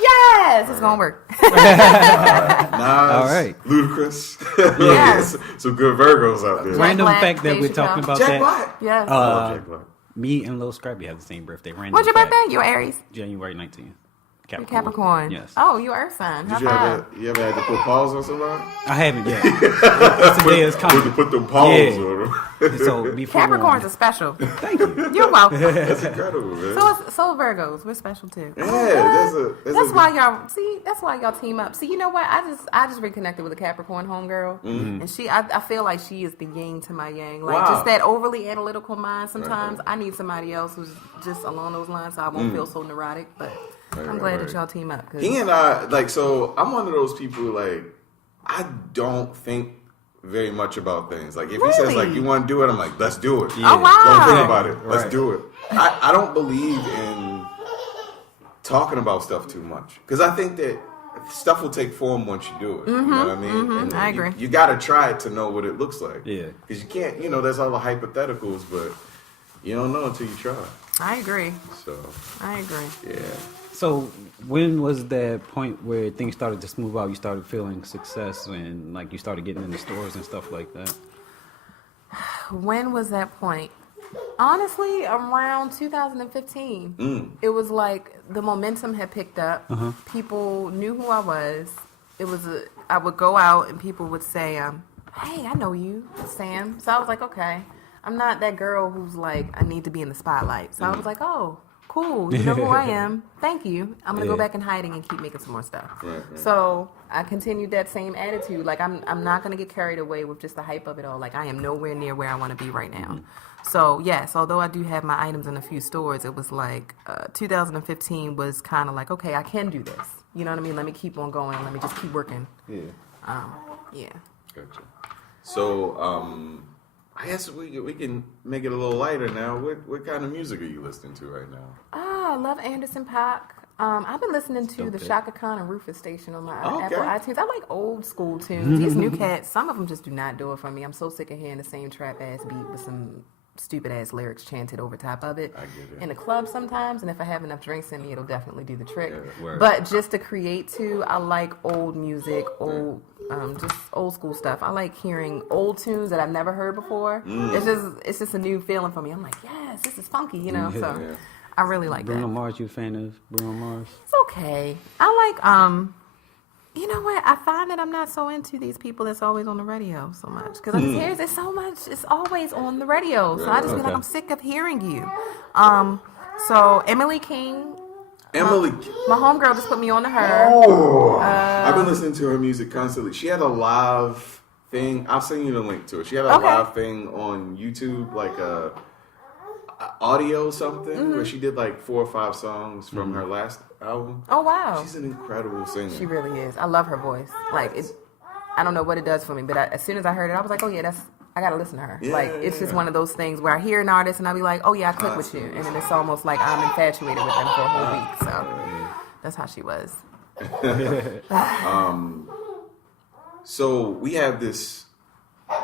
Yes! It's gonna work. Nas, All right. Ludacris. Yes. Some good Virgos out there. Random Black, fact that Dave we're Chappelle. talking about Jack that. Black. Yes. I love Jack Black. Me and Lil Scrappy have the same birthday. Random What's your fact. birthday? You're Aries. January 19th. Capricorn. Yes. Oh, you Earth sign. Did you ever had to put pause on somebody? I haven't yet. It's the day is coming. Put them pause Yeah. on them. So before Capricorns are special. Thank you. You're welcome. That's incredible, man. So Virgos, we're special too. Yeah, That's why y'all see. That's why y'all team up. See, you know what? I just reconnected with a Capricorn homegirl, and I feel like she is the yin to my yang. Like just that overly analytical mind. Sometimes I need somebody else who's just along those lines, so I won't feel so neurotic. But I'm glad that y'all team up. He and I, so I'm one of those people, I don't think very much about things. Like, if he says, you want to do it, I'm like, let's do it. Yeah. Oh, wow. Don't think about it. Let's Right. do it. I don't believe in talking about stuff too much. Because I think that stuff will take form once you do it. You know what I mean? And I agree. You got to try it to know what it looks like. Yeah. Because you can't, there's all the hypotheticals, but you don't know until you try. I agree. So, I agree. yeah. So when was that point where things started to smooth out? You started feeling success and you started getting into stores and stuff like that? When was that point? Honestly, around 2015. It was like the momentum had picked up. People knew who I was. I would go out and people would say, hey, I know you, Sam. So I was like, okay. I'm not that girl who's like, I need to be in the spotlight. So I was like, oh, cool. You know who I am. Thank you. I'm going to go back in hiding and keep making some more stuff. Right. So I continued that same attitude. Like, I'm not going to get carried away with just the hype of it all. Like, I am nowhere near where I want to be right now. So, yes, although I do have my items in a few stores, it was like 2015 was kind of like, okay, I can do this. You know what I mean? Let me keep on going. Let me just keep working. Yeah. Yeah. Gotcha. So, I guess we can make it a little lighter now. What kind of music are you listening to right now? I love Anderson .Paak. I've been listening to the Shaka Khan and Rufus station on my Apple iTunes. I like old school tunes. These new cats, some of them just do not do it for me. I'm so sick of hearing the same trap ass beat with some stupid ass lyrics chanted over top of it. I get it. In the club sometimes, and if I have enough drinks in me, it'll definitely do the trick. Yeah, word. But just to create to, I like old music, just old school stuff. I like hearing old tunes that I've never heard before. It's just a new feeling for me. I'm like, yes, this is funky, So Yeah. I really like Bruno that. Mars, you a fan of Bruno Mars? It's okay. I like you know what? I find that I'm not so into these people that's always on the radio so much because I just hear it so much. It's always on the radio, so I just feel like I'm sick of hearing you. So Emily King. Emily. My homegirl just put me on to her. Oh, I've been listening to her music constantly. She had a live thing. I'll send you the link to it. She had a live thing on YouTube, like a audio something, where she did like 4 or 5 songs from her last album. Oh wow. She's an incredible singer. She really is. I love her voice. Like I don't know what it does for me, but as soon as I heard it, I was like, oh yeah, I gotta listen to her. Yeah, like it's just one of those things where I hear an artist and I'll be like, oh yeah, I click with you, and then it's almost like I'm infatuated with them for a whole week. So that's how she was. So we have this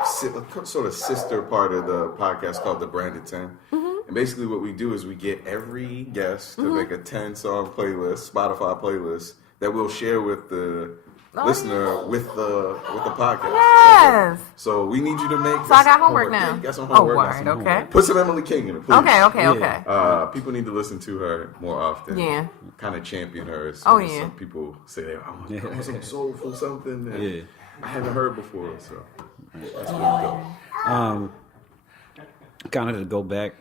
sort of sister part of the podcast called the Branded 10. And basically what we do is we get every guest to make a 10-song playlist, Spotify playlist, that we'll share with the listener with the podcast. Yes. So we need you to make. So I got homework Yeah, now. you got some Oh, homework. word. Okay. Put some Emily King in it, please. Okay. People need to listen to her more often. Yeah. Kind of champion her. As Oh, soon as yeah. Some people say, I want some soulful something that Yeah. I haven't heard before. So that's pretty dope. Kind of to go back,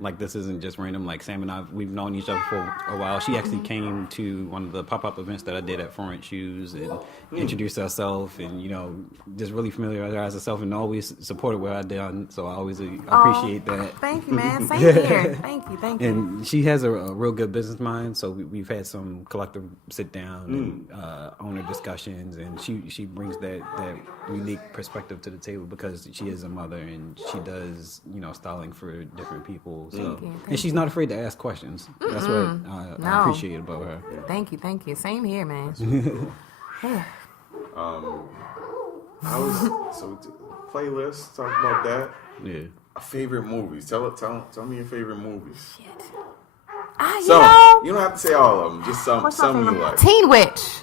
like this isn't just random. Like Sam and I, we've known each other for a while. She actually came to one of the pop-up events that I did at Foreign Shoes and introduced herself and, just really familiarized herself and always supported what I did. So I always appreciate that. Thank you, man. Same here. Thank you. And she has a real good business mind, so we've had some collective sit down and owner discussions, and she brings that unique perspective to the table because she is a mother and she does styling for different people. So and she's not afraid to ask questions. That's what I appreciate about her. Thank you. Same here, man. Playlist, talk about that. Yeah. Favorite movies. Tell me your favorite movies. You Some. know, You don't have to say all of them. Just some you like. Teen Witch.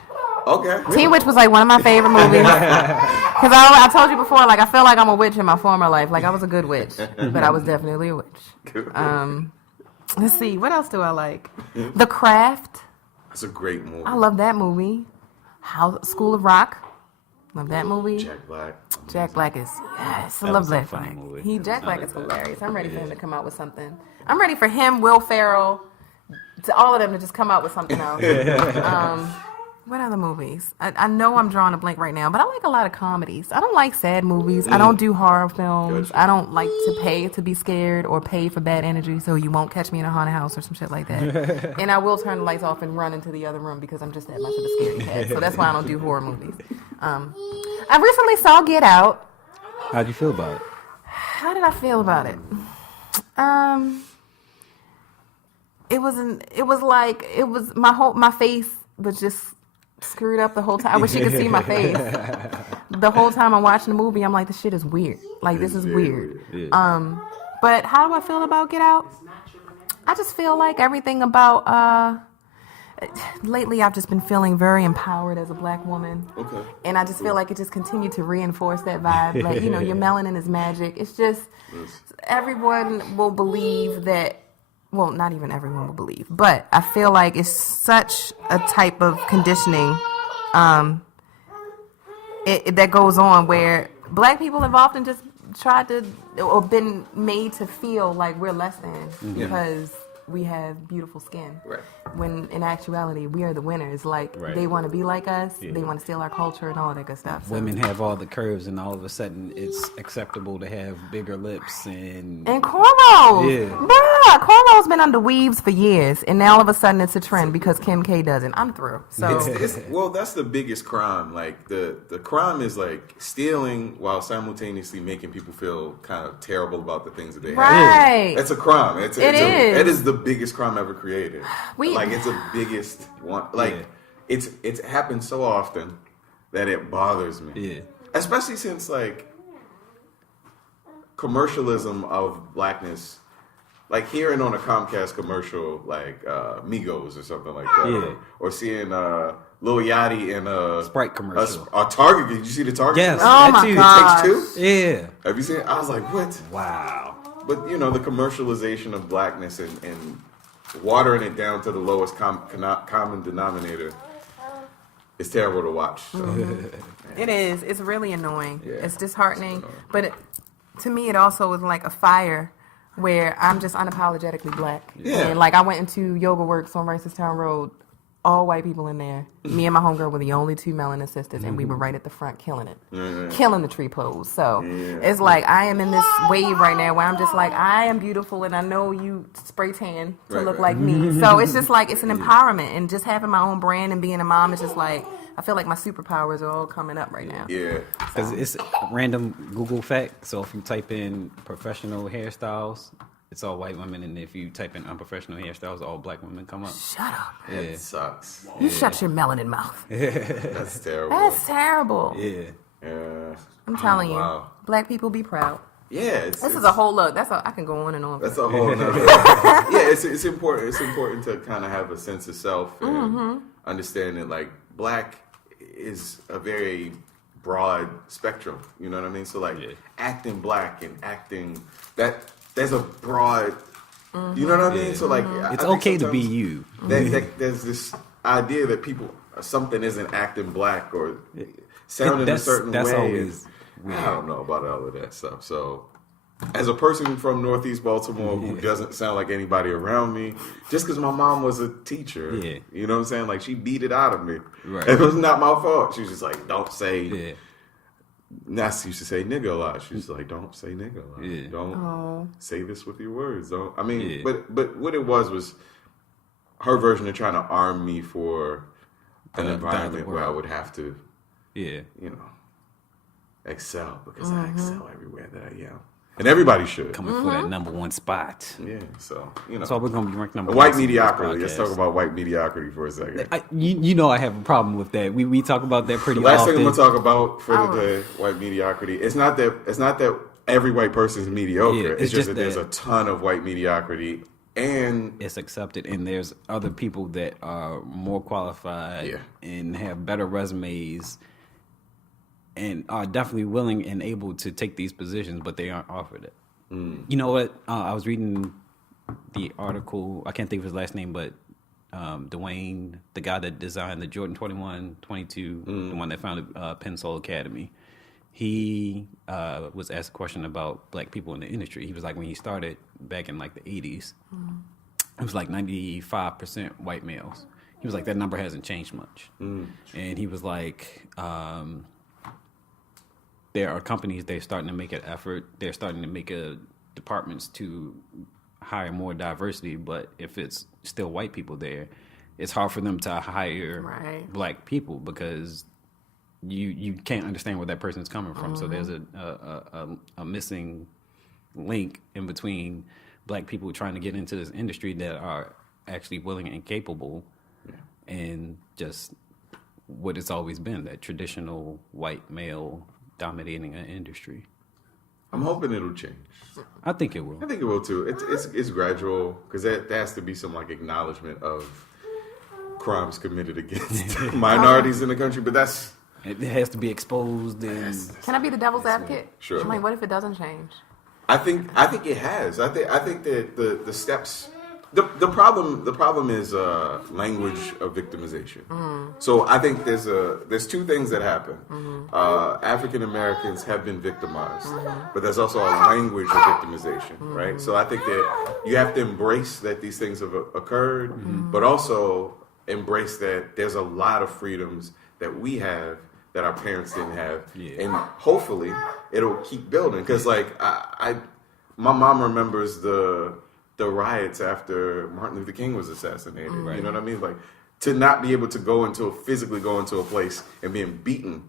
Okay. Teen Witch was like one of my favorite movies. Because I told you before, like I feel like I'm a witch in my former life. Like I was a good witch, but I was definitely a witch. Let's see, what else do I like? The Craft. It's a great movie. I love that movie. School of Rock. Love that movie. Jack Black. Jack Black is, yes, I That love was a Black funny Black. movie. Jack Black is hilarious. I'm ready for him to come out with something. I'm ready for him, Will Ferrell, to all of them to just come out with something else. What other movies? I know I'm drawing a blank right now, but I like a lot of comedies. I don't like sad movies. I don't do horror films. Gotcha. I don't like to pay to be scared or pay for bad energy, so you won't catch me in a haunted house or some shit like that. And I will turn the lights off and run into the other room because I'm just that much of a scaredy cat. So that's why I don't do horror movies. I recently saw Get Out. How'd you feel about it? How did I feel about it? My face was just screwed up the whole time. I wish you could see my face. The whole time I'm watching the movie, I'm like, this shit is weird. Like, this is weird. Yeah. But how do I feel about Get Out? I just feel like everything about, lately I've just been feeling very empowered as a black woman. Okay. And I just feel like it just continued to reinforce that vibe. Like, your melanin is magic. It's just, everyone will believe that, well, not even everyone will believe, but I feel like it's such a type of conditioning that goes on where black people have often just tried to, or been made to feel like we're less than because we have beautiful skin. Right. When in actuality, we are the winners. Like, they want to be like us. Yeah. they want to steal our culture and all that good stuff. So. Women have all the curves, and all of a sudden, it's acceptable to have bigger lips and cornrows. Yeah. Bruh, cornrows been under weaves for years, and now all of a sudden it's a trend because Kim K doesn't. I'm through. So Well, that's the biggest crime. Like the crime is like stealing while simultaneously making people feel kind of terrible about the things that they have. right. That's a crime. It is the biggest crime ever created. We- Like it's the biggest one. Like it's happened so often that it bothers me. Yeah. Especially since like commercialism of blackness, like hearing on a Comcast commercial like Migos or something like that, Yeah. or seeing Lil Yachty in a Sprite commercial. a Target. Did you see the Target? Yes. commercial? Oh that my too. God. Takes Two. Yeah. Have you seen it? I was like, what? Wow. But the commercialization of blackness and watering it down to the lowest common denominator is terrible to watch. So. It is. It's really annoying. Yeah. It's disheartening. It's annoying. But to me, it also is like a fire where I'm just unapologetically black. Yeah. And like I went into Yoga Works on Ricestown Road, all white people in there. Me and my homegirl were the only two melanin sisters, and we were right at the front killing it. Killing the tree pose. So it's like I am in this wave right now where I'm just like, I am beautiful, and I know you spray tan to look like me. So it's just like, it's an empowerment. And just having my own brand and being a mom is just like, I feel like my superpowers are all coming up right now. Yeah. Because it's a random Google fact. So if you type in professional hairstyles, it's all white women, and if you type in unprofessional hairstyles, all black women come up. Shut up. Yeah. It sucks. You shut your melanin mouth. That's terrible. That's terrible. Yeah. Yeah. I'm telling Wow. you. Black people be proud. Yeah. This is a whole look. I can go on and on. That's a whole nother. Yeah, it's important. It's important to kind of have a sense of self and understand that like black is a very broad spectrum. You know what I mean? So like acting black and acting there's a broad. You know what I mean? So like It's I think okay to be sometimes you. There's this idea that something isn't acting black or sounding a That's certain way. always weird. I don't know about all of that stuff. So, as a person from Northeast Baltimore who doesn't sound like anybody around me, just because my mom was a teacher, you know what I'm saying? Like, she beat it out of me. Right. It was not my fault. She was just like, don't say. Yeah. Nas used to say nigga a lot. She was like, don't say nigga a lot. Yeah. Don't say this with your words. Don't. I mean, Yeah. but what it was her version of trying to arm me for an The environment where I world. would have to, Yeah. excel because I excel everywhere that I am. And everybody should. Coming for that number one spot. Yeah, so, That's why we're going to be ranked number White one. mediocrity. Let's talk podcast. about white mediocrity for a second. You know I have a problem with that. We talk about that pretty Last often. thing I'm gonna talk about for the day, white mediocrity. It's not that every white person is mediocre. Yeah, it's it's just just that there's that- a ton of white mediocrity and it's accepted, and there's other people that are more qualified and have better resumes and are definitely willing and able to take these positions, but they aren't offered it. You know what? I was reading the article. I can't think of his last name, but Dwayne, the guy that designed the Jordan 21, 22, the one that founded Penn Soul Academy, he was asked a question about black people in the industry. He was like, when he started back in like the 80s, it was like 95% white males. He was like, that number hasn't changed much. And he was like, there are companies, they're starting to make an effort. They're starting to make departments to hire more diversity. But if it's still white people there, it's hard for them to hire black people because you can't understand where that person's coming from. So there's a missing link in between black people trying to get into this industry that are actually willing and capable, and just what it's always been, that traditional white male dominating an industry. I'm hoping it'll change. I think it will. I think it will too. It's gradual because there has to be some like acknowledgement of crimes committed against minorities in the country, but it has to be exposed. And can I be the devil's advocate? Sure. I'm like, what if it doesn't change? I think it has. I think that the steps. The problem is language of victimization. So I think there's two things that happen. African Americans have been victimized, but there's also a language of victimization, right? So I think that you have to embrace that these things have occurred, but also embrace that there's a lot of freedoms that we have that our parents didn't have, and hopefully it'll keep building. Because like my mom remembers the riots after Martin Luther King was assassinated. You know what I mean? Like, to not be able to physically go into a place and being beaten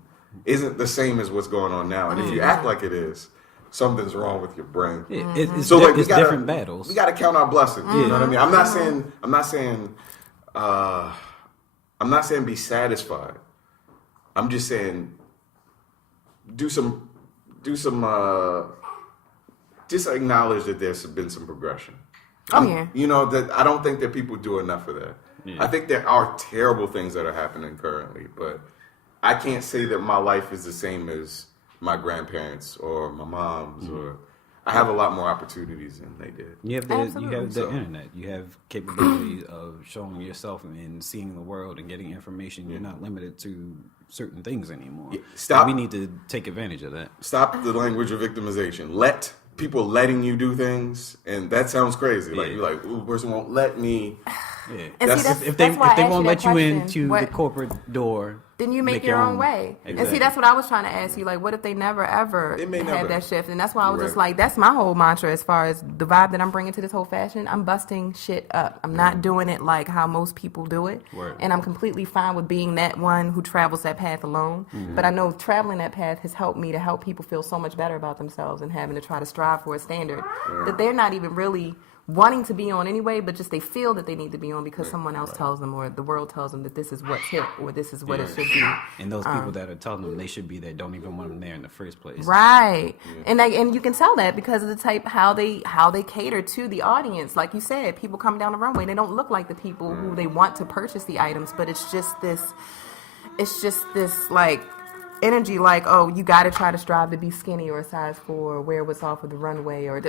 isn't the same as what's going on now. And if you act like it is, something's wrong with your brain. It's different battles. We got to count our blessings. You know what I mean? I'm not saying be satisfied. I'm just saying just acknowledge that there's been some progression. You know, that I don't think that people do enough of that. I think there are terrible things that are happening currently, but I can't say that my life is the same as my grandparents or my mom's, or I have a lot more opportunities than they did. You have the internet. You have capability of showing yourself and seeing the world and getting information. You're not limited to certain things anymore. We need to take advantage of that. Stop the language of victimization. Let people letting you do things, and that sounds crazy. Like you're like, ooh, the person won't let me. If they won't let you into the corporate door, then you make your own way. Exactly. And see, that's what I was trying to ask you. Like, what if they never ever had that shift? And that's why I was just like, that's my whole mantra as far as the vibe that I'm bringing to this whole fashion. I'm busting shit up. I'm not doing it like how most people do it. And I'm completely fine with being that one who travels that path alone. But I know traveling that path has helped me to help people feel so much better about themselves and having to try to strive for a standard that they're not even really wanting to be on anyway, but just they feel that they need to be on because someone else tells them, or the world tells them that this is what's hip, or this is what it should be. And those people that are telling them they should be there don't even want them there in the first place. Right. And you can tell that because of the type how they cater to the audience. Like you said, people come down the runway, they don't look like the people who they want to purchase the items, but it's just this like energy, like, oh, you got to try to strive to be skinny or a size 4, or wear what's off of the runway, or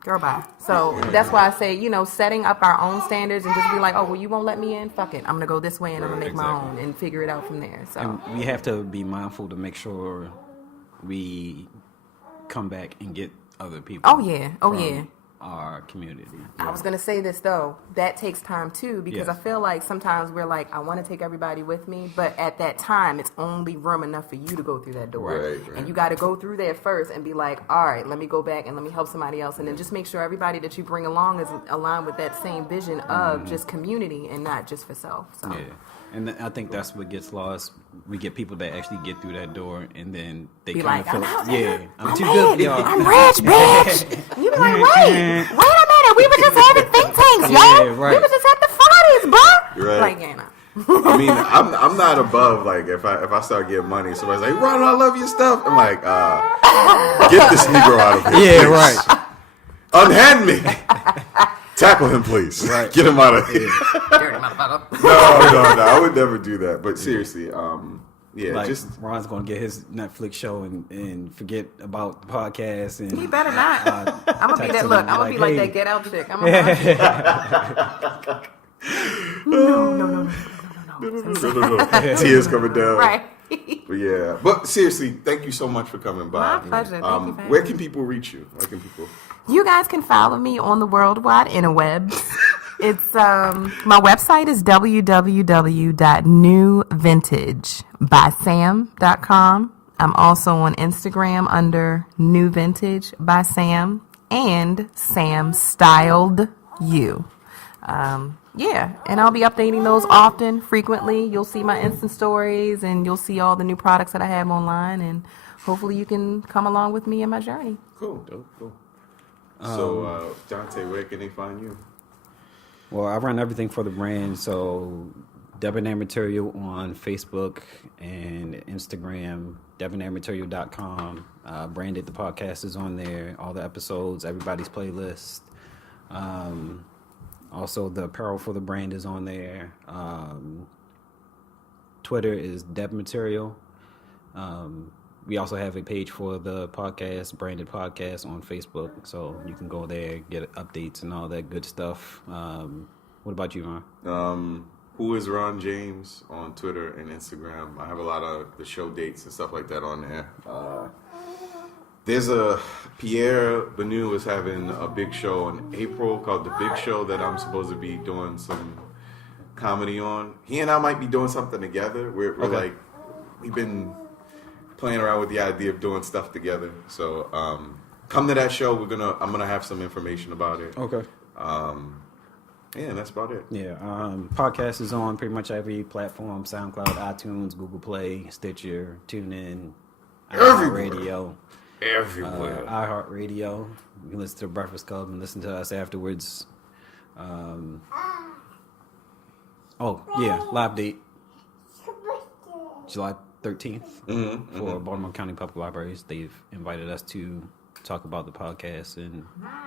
girl, bye. So that's why I say, setting up our own standards and just be like, oh, well, you won't let me in? Fuck it. I'm going to go this way and I'm going to make my own and figure it out from there. So and we have to be mindful to make sure we come back and get other people. From our community. I was going to say this, though. That takes time, too, because I feel like sometimes we're like, I want to take everybody with me, but at that time, it's only room enough for you to go through that door. Right. And you got to go through there first and be like, all right, let me go back and let me help somebody else. And then just make sure everybody that you bring along is aligned with that same vision of just community and not just for self. So. Yeah. And I think that's what gets lost. We get people that actually get through that door, and then they kind of feel, I'm too good for y'all. I'm rich, bitch. You be like, wait a minute. We were just having think tanks, yo. We were just at the parties, bro. Right. Like, I mean, I'm not above, like, if I start getting money, somebody's like, Ronald, I love your stuff. I'm like, get this Negro out of here. Yeah, please. right. Unhand me. Tackle him, please. Right. Get him out of here. Dirty motherfucker. No. I would never do that. But seriously, Like, just Ron's gonna get his Netflix show and forget about the podcast. And He better not. I'm gonna be text that. him Look, I'm gonna like, be like hey. that Get Out chick. I'm gonna. No. tears coming down. Right. But yeah. But seriously, thank you so much for coming by. My pleasure. Thank you for Where having can people reach you? Where can people? You guys can follow me on the worldwide interwebs. It's my website is www.newvintagebysam.com. I'm also on Instagram under New Vintage by Sam and Sam Styled You. Yeah, and I'll be updating those often, frequently. You'll see my Insta stories and you'll see all the new products that I have online, and hopefully you can come along with me in my journey. Cool. So, Donte, where can they find you? Well, I run everything for the brand, so Debonair Material on Facebook and Instagram, debonairmaterial.com. Branded, the podcast is on there, all the episodes, everybody's playlist. Also, the apparel for the brand is on there. Twitter is Deb Material. We also have a page for the podcast, Branded Podcast, on Facebook, so you can go there, get updates and all that good stuff. What about you, Ron? Who is Ron James on Twitter and Instagram? I have a lot of the show dates and stuff like that on there. There's Pierre Benu is having a big show in April called The Big Show that I'm supposed to be doing some comedy on. He and I might be doing something together. We're like, we've been playing around with the idea of doing stuff together. So come to that show. I'm gonna have some information about it. Okay. Yeah, and that's about it. Yeah, podcast is on pretty much every platform: SoundCloud, iTunes, Google Play, Stitcher, TuneIn, iHeartRadio, Everywhere. iHeartRadio. You can listen to Breakfast Club and listen to us afterwards. Live date, July 13th for Baltimore County Public Libraries. They've invited us to talk about the podcast and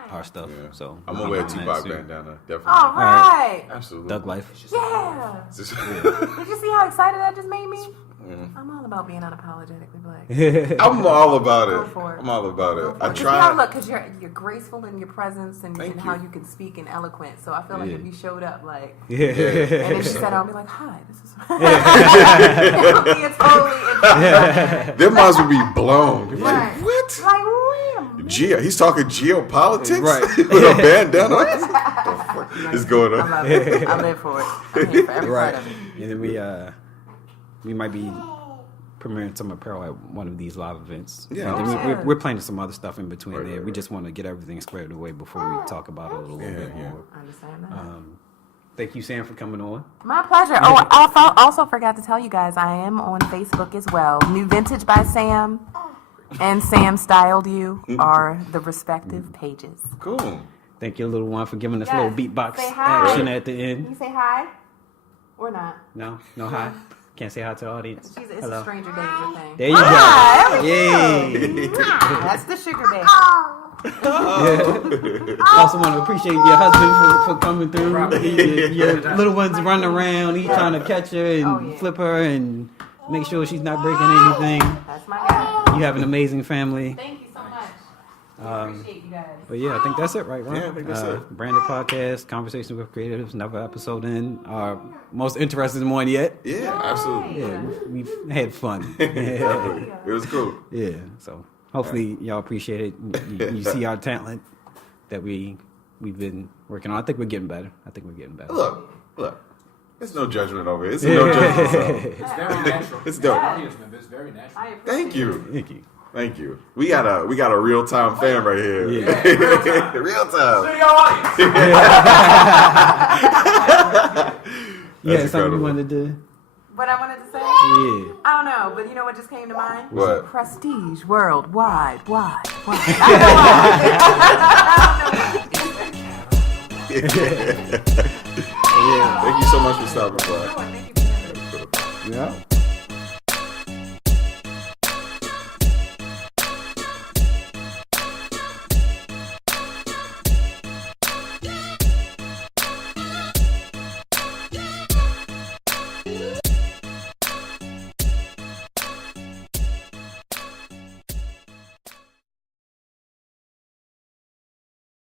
our stuff. Yeah. So I'm gonna wear a Tupac bandana, definitely. All right. Absolutely. Doug Life. Yeah. Did you see how excited that just made me? I'm all about being unapologetically black. I'm all about Go it. for it. I'm all about it. I Because try. look, because you're graceful in your presence and Thank how you. you can speak and eloquent. So I feel like if you showed up, like, Yeah. and then she said, I'll be like, hi, this is. It would be a totally interesting. Their minds would be blown. Like, Right. what? Like, wait a minute. He's talking geopolitics Right. with a bandana. What the fuck is going I on? love it. I live for it. I'm here for every Right. part of it. And then we might be premiering some apparel at one of these live events. Yeah. And then Oh, yeah. we're planning some other stuff in between Right, there. right, We just want to get everything squared away before we talk about it a little bit Yeah. more. I understand that. Thank you, Sam, for coming on. My pleasure. Oh, I also forgot to tell you guys, I am on Facebook as well. New Vintage by Sam and Sam Styled You are the respective pages. Cool. Thank you, little one, for giving us a Yes. little beatbox Say hi. action at the Can end. you say hi? Or not? No hi. Can't say hi to the audience. It's Hello. a stranger danger thing. There you Hi, go. there we Yay. go. That's the sugar baby. I also want to appreciate your husband for coming through. Your little one's running around. He's trying to catch her and flip her and make sure she's not breaking anything. That's my guy. You have an amazing family. Thank you so much. Appreciate you guys. But yeah, I think that's it, right, Ron? Yeah, I think that's it. Branded podcast, Conversations with Creatives, another episode in. Our most interesting one yet. Yeah, absolutely. Yeah, we've had fun. It was cool. Yeah, so hopefully y'all appreciate it. You see our talent that we've been working on. I think we're getting better. Look. There's no judgment over it. It's no judgment zone. It's very natural. It's dope. Audience member, it's very natural. Thank you. Thank you. We got a real time fan right here. Yeah. Real time. Studio audience. Yeah, something incredible. you wanted to. What I wanted to say? Yeah. I don't know, but you know what just came to mind? What? Prestige, worldwide, wide. Thank you so much for stopping by. Thank you. Yeah.